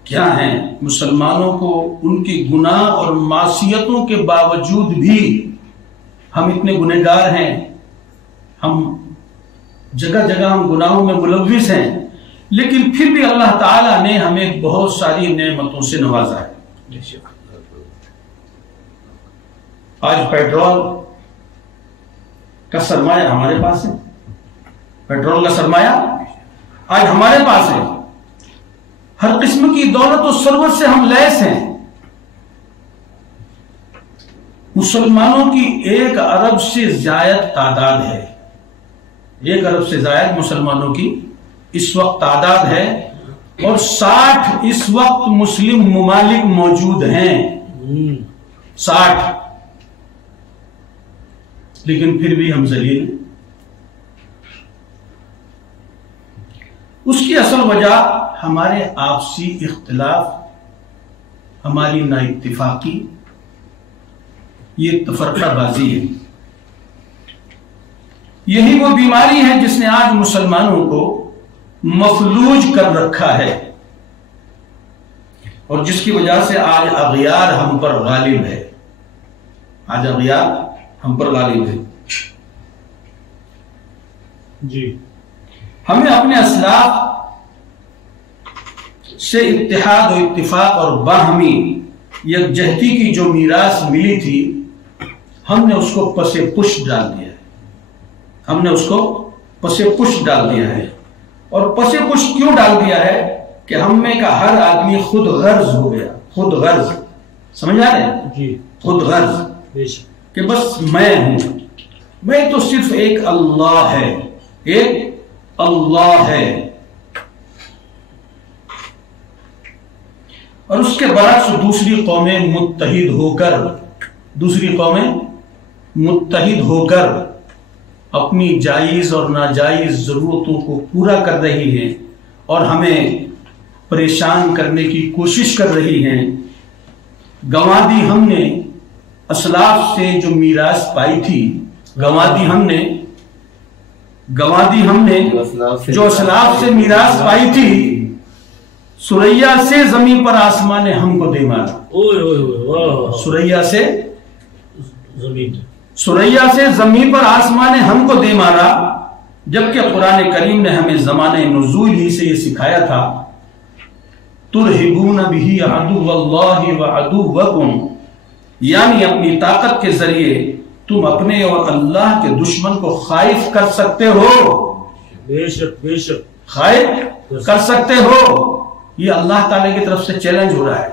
کیا ہیں؟ مسلمانوں کو ان کی گناہ اور معصیتوں کے باوجود بھی ہم اتنے گنہگار ہیں، ہم جگہ جگہ ہم گناہوں میں ملوث ہیں، لیکن پھر بھی اللہ تعالیٰ نے ہمیں بہت ساری نعمتوں سے نوازا ہے۔ آج پیٹرول کا سرمایہ ہمارے پاس ہے، پیٹرول کا سرمایہ آج ہمارے پاس ہے، ہر قسم کی دولت و ثروت سے ہم لیس ہیں۔ مسلمانوں کی 1 ارب سے زائد تعداد ہے، 1 ارب سے زائد مسلمانوں کی اس وقت تعداد ہے، اور 60 اس وقت مسلم ممالک موجود ہیں، 60، لیکن پھر بھی ہم ذلیل ہیں۔ اس کی اصل وجہ ہمارے آپسی اختلاف، ہماری نا اتفاقی، یہ تفرقہ بازی ہے۔ یہی وہ بیماری ہے جس نے آج مسلمانوں کو مفلوج کر رکھا ہے، اور جس کی وجہ سے آج اغیار ہم پر غالب ہے، آج اغیار ہم پر غالب ہے۔ جی، ہمیں اپنے اسلاف سے اتحاد و اتفاق اور باہمی یکجہتی کی جو میراث ملی تھی، ہم نے اس کو پس پشت ڈال دیا ہے، ہم نے اس کو پس پشت ڈال دیا ہے۔ اور پس پشت کیوں ڈال دیا ہے کہ ہم میں کا ہر آدمی خود غرض ہو گیا، خود غرض، سمجھ آ رہے ہیں؟ جی، خود غرض، کہ بس میں ہوں، میں تو صرف ایک اللہ ہے، ایک اللہ ہے۔ اور اس کے برعکس دوسری قومیں متحد ہو کر اپنی جائز اور ناجائز ضرورتوں کو پورا کر رہی ہیں، اور ہمیں پریشان کرنے کی کوشش کر رہی ہیں۔ گنوا دی ہم نے اسلاف سے جو میراث پائی تھی، گنوا دی ہم نے جو اسلاف سے میراث پائی تھی، سریا سے زمین پر آسمان نے ہم کو دے مارا، سریا سے زمین پر آسمان نے ہم کو دے مارا، جبکہ قرآن کریم نے ہمیں زمانہ نزول ہی سے یہ سکھایا تھا، ترہبون بہ عدو اللہ وعدوکم، یعنی اپنی طاقت کے ذریعے تم اپنے اور اللہ کے دشمن کو خائف کر سکتے ہو، بے شک خائف کر سکتے ہو۔ یہ اللہ تعالیٰ کی طرف سے چیلنج ہو رہا ہے،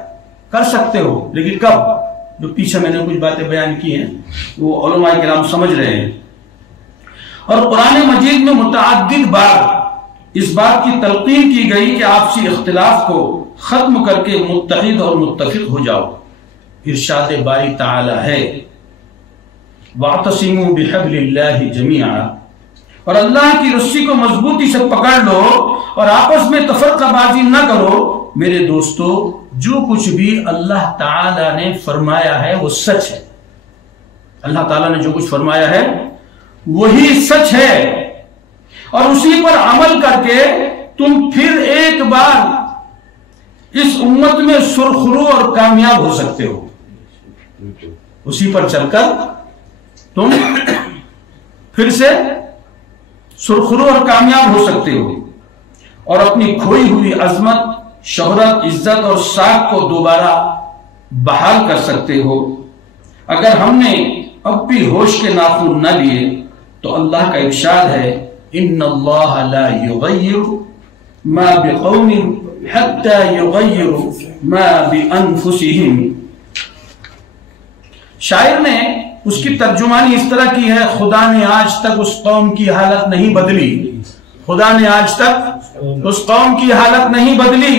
کر سکتے ہو، لیکن کب؟ جو پیچھے میں نے کچھ باتیں بیان کی ہیں وہ علماء کرام سمجھ رہے ہیں۔ اور قرآن مجید میں متعدد بار اس بات کی تلقین کی گئی کہ آپسی اختلاف کو ختم کر کے متحد اور متفق ہو جاؤ۔ ارشاد باری تعالی ہے، وَاعْتَصِمُوا بِحَبْلِ اللَّهِ جَمِيعًا، اور اللہ کی رسی کو مضبوطی سے پکڑ لو اور آپس میں تفرقہ بازی نہ کرو۔ میرے دوستو، جو کچھ بھی اللہ تعالیٰ نے فرمایا ہے وہ سچ ہے، اللہ تعالیٰ نے جو کچھ فرمایا ہے وہی سچ ہے، اور اسی پر عمل کر کے تم پھر ایک بار اس امت میں سرخرو اور کامیاب ہو سکتے ہو، اسی پر چل کر تم پھر سے سرخرو اور کامیاب ہو سکتے ہو، اور اپنی کھوئی ہوئی عظمت، شہرت، عزت اور ساکھ کو دوبارہ بحال کر سکتے ہو۔ اگر ہم نے اب بھی ہوش کے ناخن نہ لیے تو اللہ کا ارشاد ہے، ان اللہ لا یغیر ما بقوم حتی یغیروا ما بانفسہم۔ شاعر نے اس کی ترجمانی اس طرح کی ہے، خدا نے آج تک اس قوم کی حالت نہیں بدلی، خدا نے آج تک اس قوم کی حالت نہیں بدلی،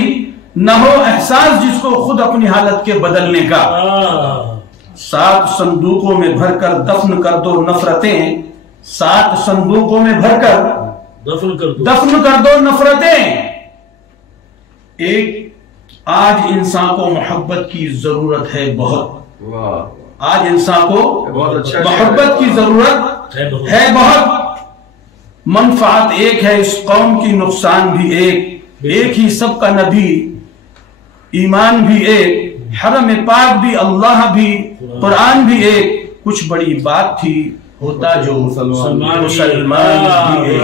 نہ ہو احساس جس کو خود اپنی حالت کے بدلنے کا۔ 7 صندوقوں میں بھر کر دفن کر دو نفرتیں، 7 صندوقوں میں بھر کر دفن کر دو نفرتیں، ایک آج انسان کو محبت کی ضرورت ہے بہت. آج انسان کو محبت کی ضرورت ہے بہت. منفعت ایک ہے اس قوم کی، نقصان بھی ایک ہی سب کا نبی، ایمان بھی ایک، حرم پاک بھی، اللہ بھی، قرآن بھی ایک. کچھ بڑی بات تھی ہوتا جو مسلمان بھی ایک.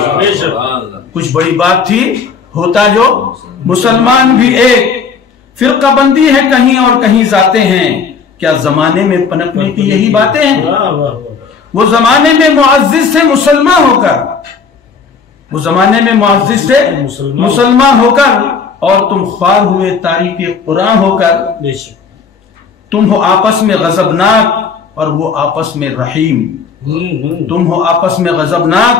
کچھ بڑی بات تھی ہوتا جو مسلمان بھی ایک. فرقہ بندی ہے کہیں اور کہیں ذاتیں ہیں، کیا زمانے میں پنپنے کی یہی باتیں ہیں؟ وہ زمانے میں معزز سے مسلمان ہو کر، وہ زمانے میں معزز سے مسلمان ہو کر، اور تم خوار ہوئے تاریخ قرآن ہو کر. تم ہو آپس میں غضبناک اور وہ آپس میں رحیم. تم ہو آپس میں غضبناک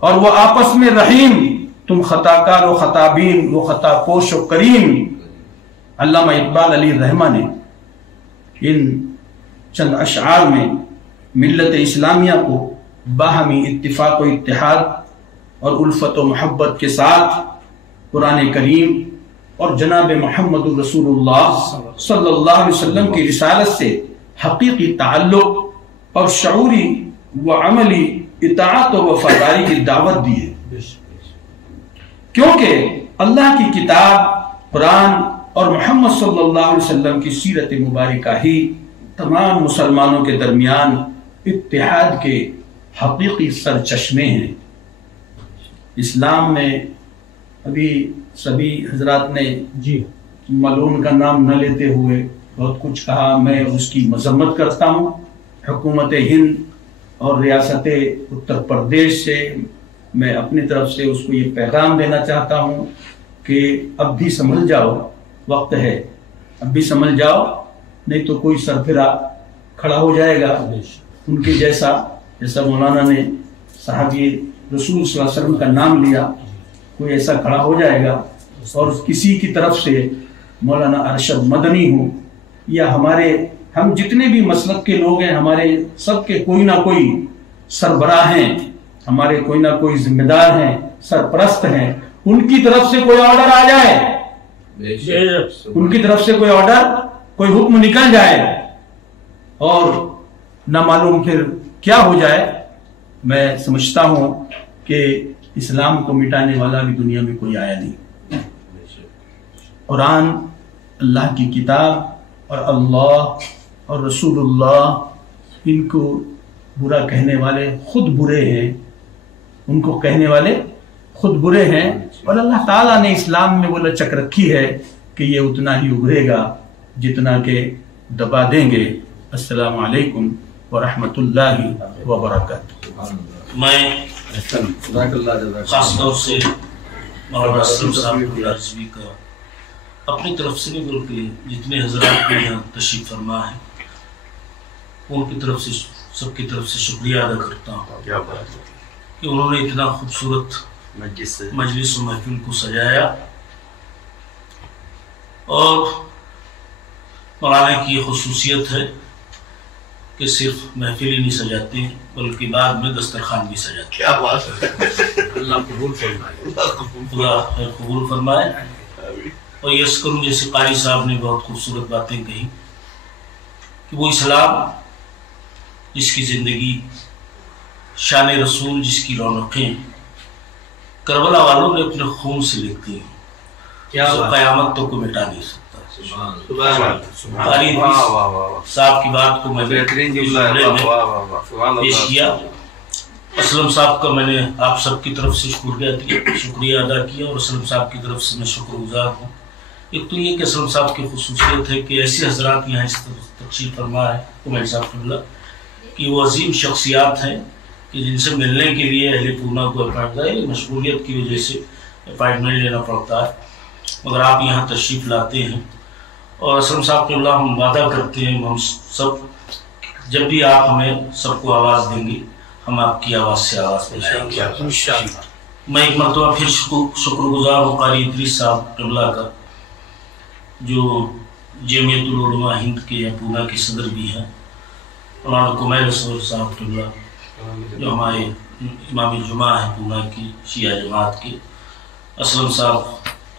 اور وہ آپس میں رحیم. تم خطاکار و خطابین، وہ خطا پوش و کریم. علامہ اقبال علی رحمہ نے ان چند اشعار میں ملت اسلامیہ کو باہمی اتفاق و اتحاد اور الفت و محبت کے ساتھ قرآن کریم اور جناب محمد رسول اللہ صلی اللہ علیہ وسلم کی رسالت سے حقیقی تعلق اور شعوری و عملی اطاعت و وفاداری کی دعوت دی ہے. کیونکہ اللہ کی کتاب قرآن اور محمد صلی اللہ علیہ وسلم کی سیرت مبارکہ ہی تمام مسلمانوں کے درمیان اتحاد کے حقیقی سرچشمے ہیں. اسلام میں ابھی سبھی حضرات نے ملعون کا نام نہ لیتے ہوئے بہت کچھ کہا. میں اس کی مذمت کرتا ہوں. حکومت ہند اور ریاست اتر پردیش سے میں اپنی طرف سے اس کو یہ پیغام دینا چاہتا ہوں کہ اب بھی سنبھل جاؤ، وقت ہے، اب بھی سنبھل جاؤ، نہیں تو کوئی سرفرا کھڑا ہو جائے گا ان کے جیسا مولانا نے صحابی رسول صلی اللہ علیہ وسلم کا نام لیا. کوئی ایسا کھڑا ہو جائے گا اور کسی کی طرف سے مولانا ارشد مدنی ہوں یا ہم جتنے بھی مسلک کے لوگ ہیں، ہمارے سب کے کوئی نہ کوئی سربراہ ہیں، ہمارے کوئی نہ کوئی ذمہ دار ہیں، سرپرست ہیں، ان کی طرف سے کوئی آرڈر آ جائے، ان کی طرف سے کوئی آرڈر، کوئی حکم نکل جائے اور نہ معلوم پھر کیا ہو جائے. میں سمجھتا ہوں کہ اسلام کو مٹانے والا بھی دنیا میں کوئی آیا نہیں. قرآن اللہ کی کتاب اور اللہ اور رسول اللہ، ان کو برا کہنے والے خود برے ہیں، ان کو کہنے والے خود برے ہیں. اور اللہ تعالیٰ نے اسلام میں وہ لچک رکھی ہے کہ یہ اتنا ہی ابھرے گا جتنا کہ دبا دیں گے. السلام علیکم ورحمۃ اللہ وبرکاتہ. میں خاص طور سے مولانا اسلم صاحب رضوی کا اپنی طرف سے نہیں بلکہ جتنے حضرات بھی یہاں تشریف فرما ہے ان کی طرف سے، سب کی طرف سے شکریہ ادا کرتا ہوں کہ انہوں نے اتنا خوبصورت مجلس و محفل کو سجایا. اور مولانا کی یہ خصوصیت ہے کہ صرف محفل ہی نہیں سجاتے ہیں بلکہ بعد میں دسترخوان بھی سجاتے ہیں. کیا بات ہے! اللہ قبول فرمائے، خدا قبول فرمائے. اور یس کروں جیسے قاری صاحب نے بہت خوبصورت باتیں کہی کہ وہ اسلام جس کی زندگی، شان رسول جس کی رونقیں کربلا والوں نے اپنے خون سے لکھتی ہیں، کیا قیامت تو کوئی مٹا نہیں سکتا. قاری صاحب کی بات کو میں پیش کیا. اسلم صاحب کا میں نے آپ سب کی طرف سے شکریہ ادا کیا اور اسلم صاحب کی طرف سے میں شکر گزار ہوں. ایک تو یہ کہ اسلم صاحب کی خصوصیت ہے کہ ایسے حضرات یہاں اس تشریف فرما ہے عمیر صاحب قبلہ کہ وہ عظیم شخصیات ہیں کہ جن سے ملنے کے لیے اہل پورنا کو اپائنٹمنٹ مشغولیت کی وجہ سے اپائنٹمنٹ لینا پڑتا ہے، مگر آپ یہاں تشریف لاتے ہیں. اور اسلم صاحب قبلہ ہم وعدہ کرتے ہیں، ہم سب جب بھی آپ ہمیں سب کو آواز دیں گے ہم آپ کی آواز سے آواز بجائیں گے. میں ایک مرتبہ پھر شکر گزار ہوں قاری ادریس صاحب قبلہ کا جو جامعۃ العلماء ہند کے یا پونا کے صدر بھی ہیں، مولانا کمیل اسور صاحب قبلہ جو ہمارے امام جمعہ ہیں پونا کی شیعہ جماعت کے، اسلم صاحب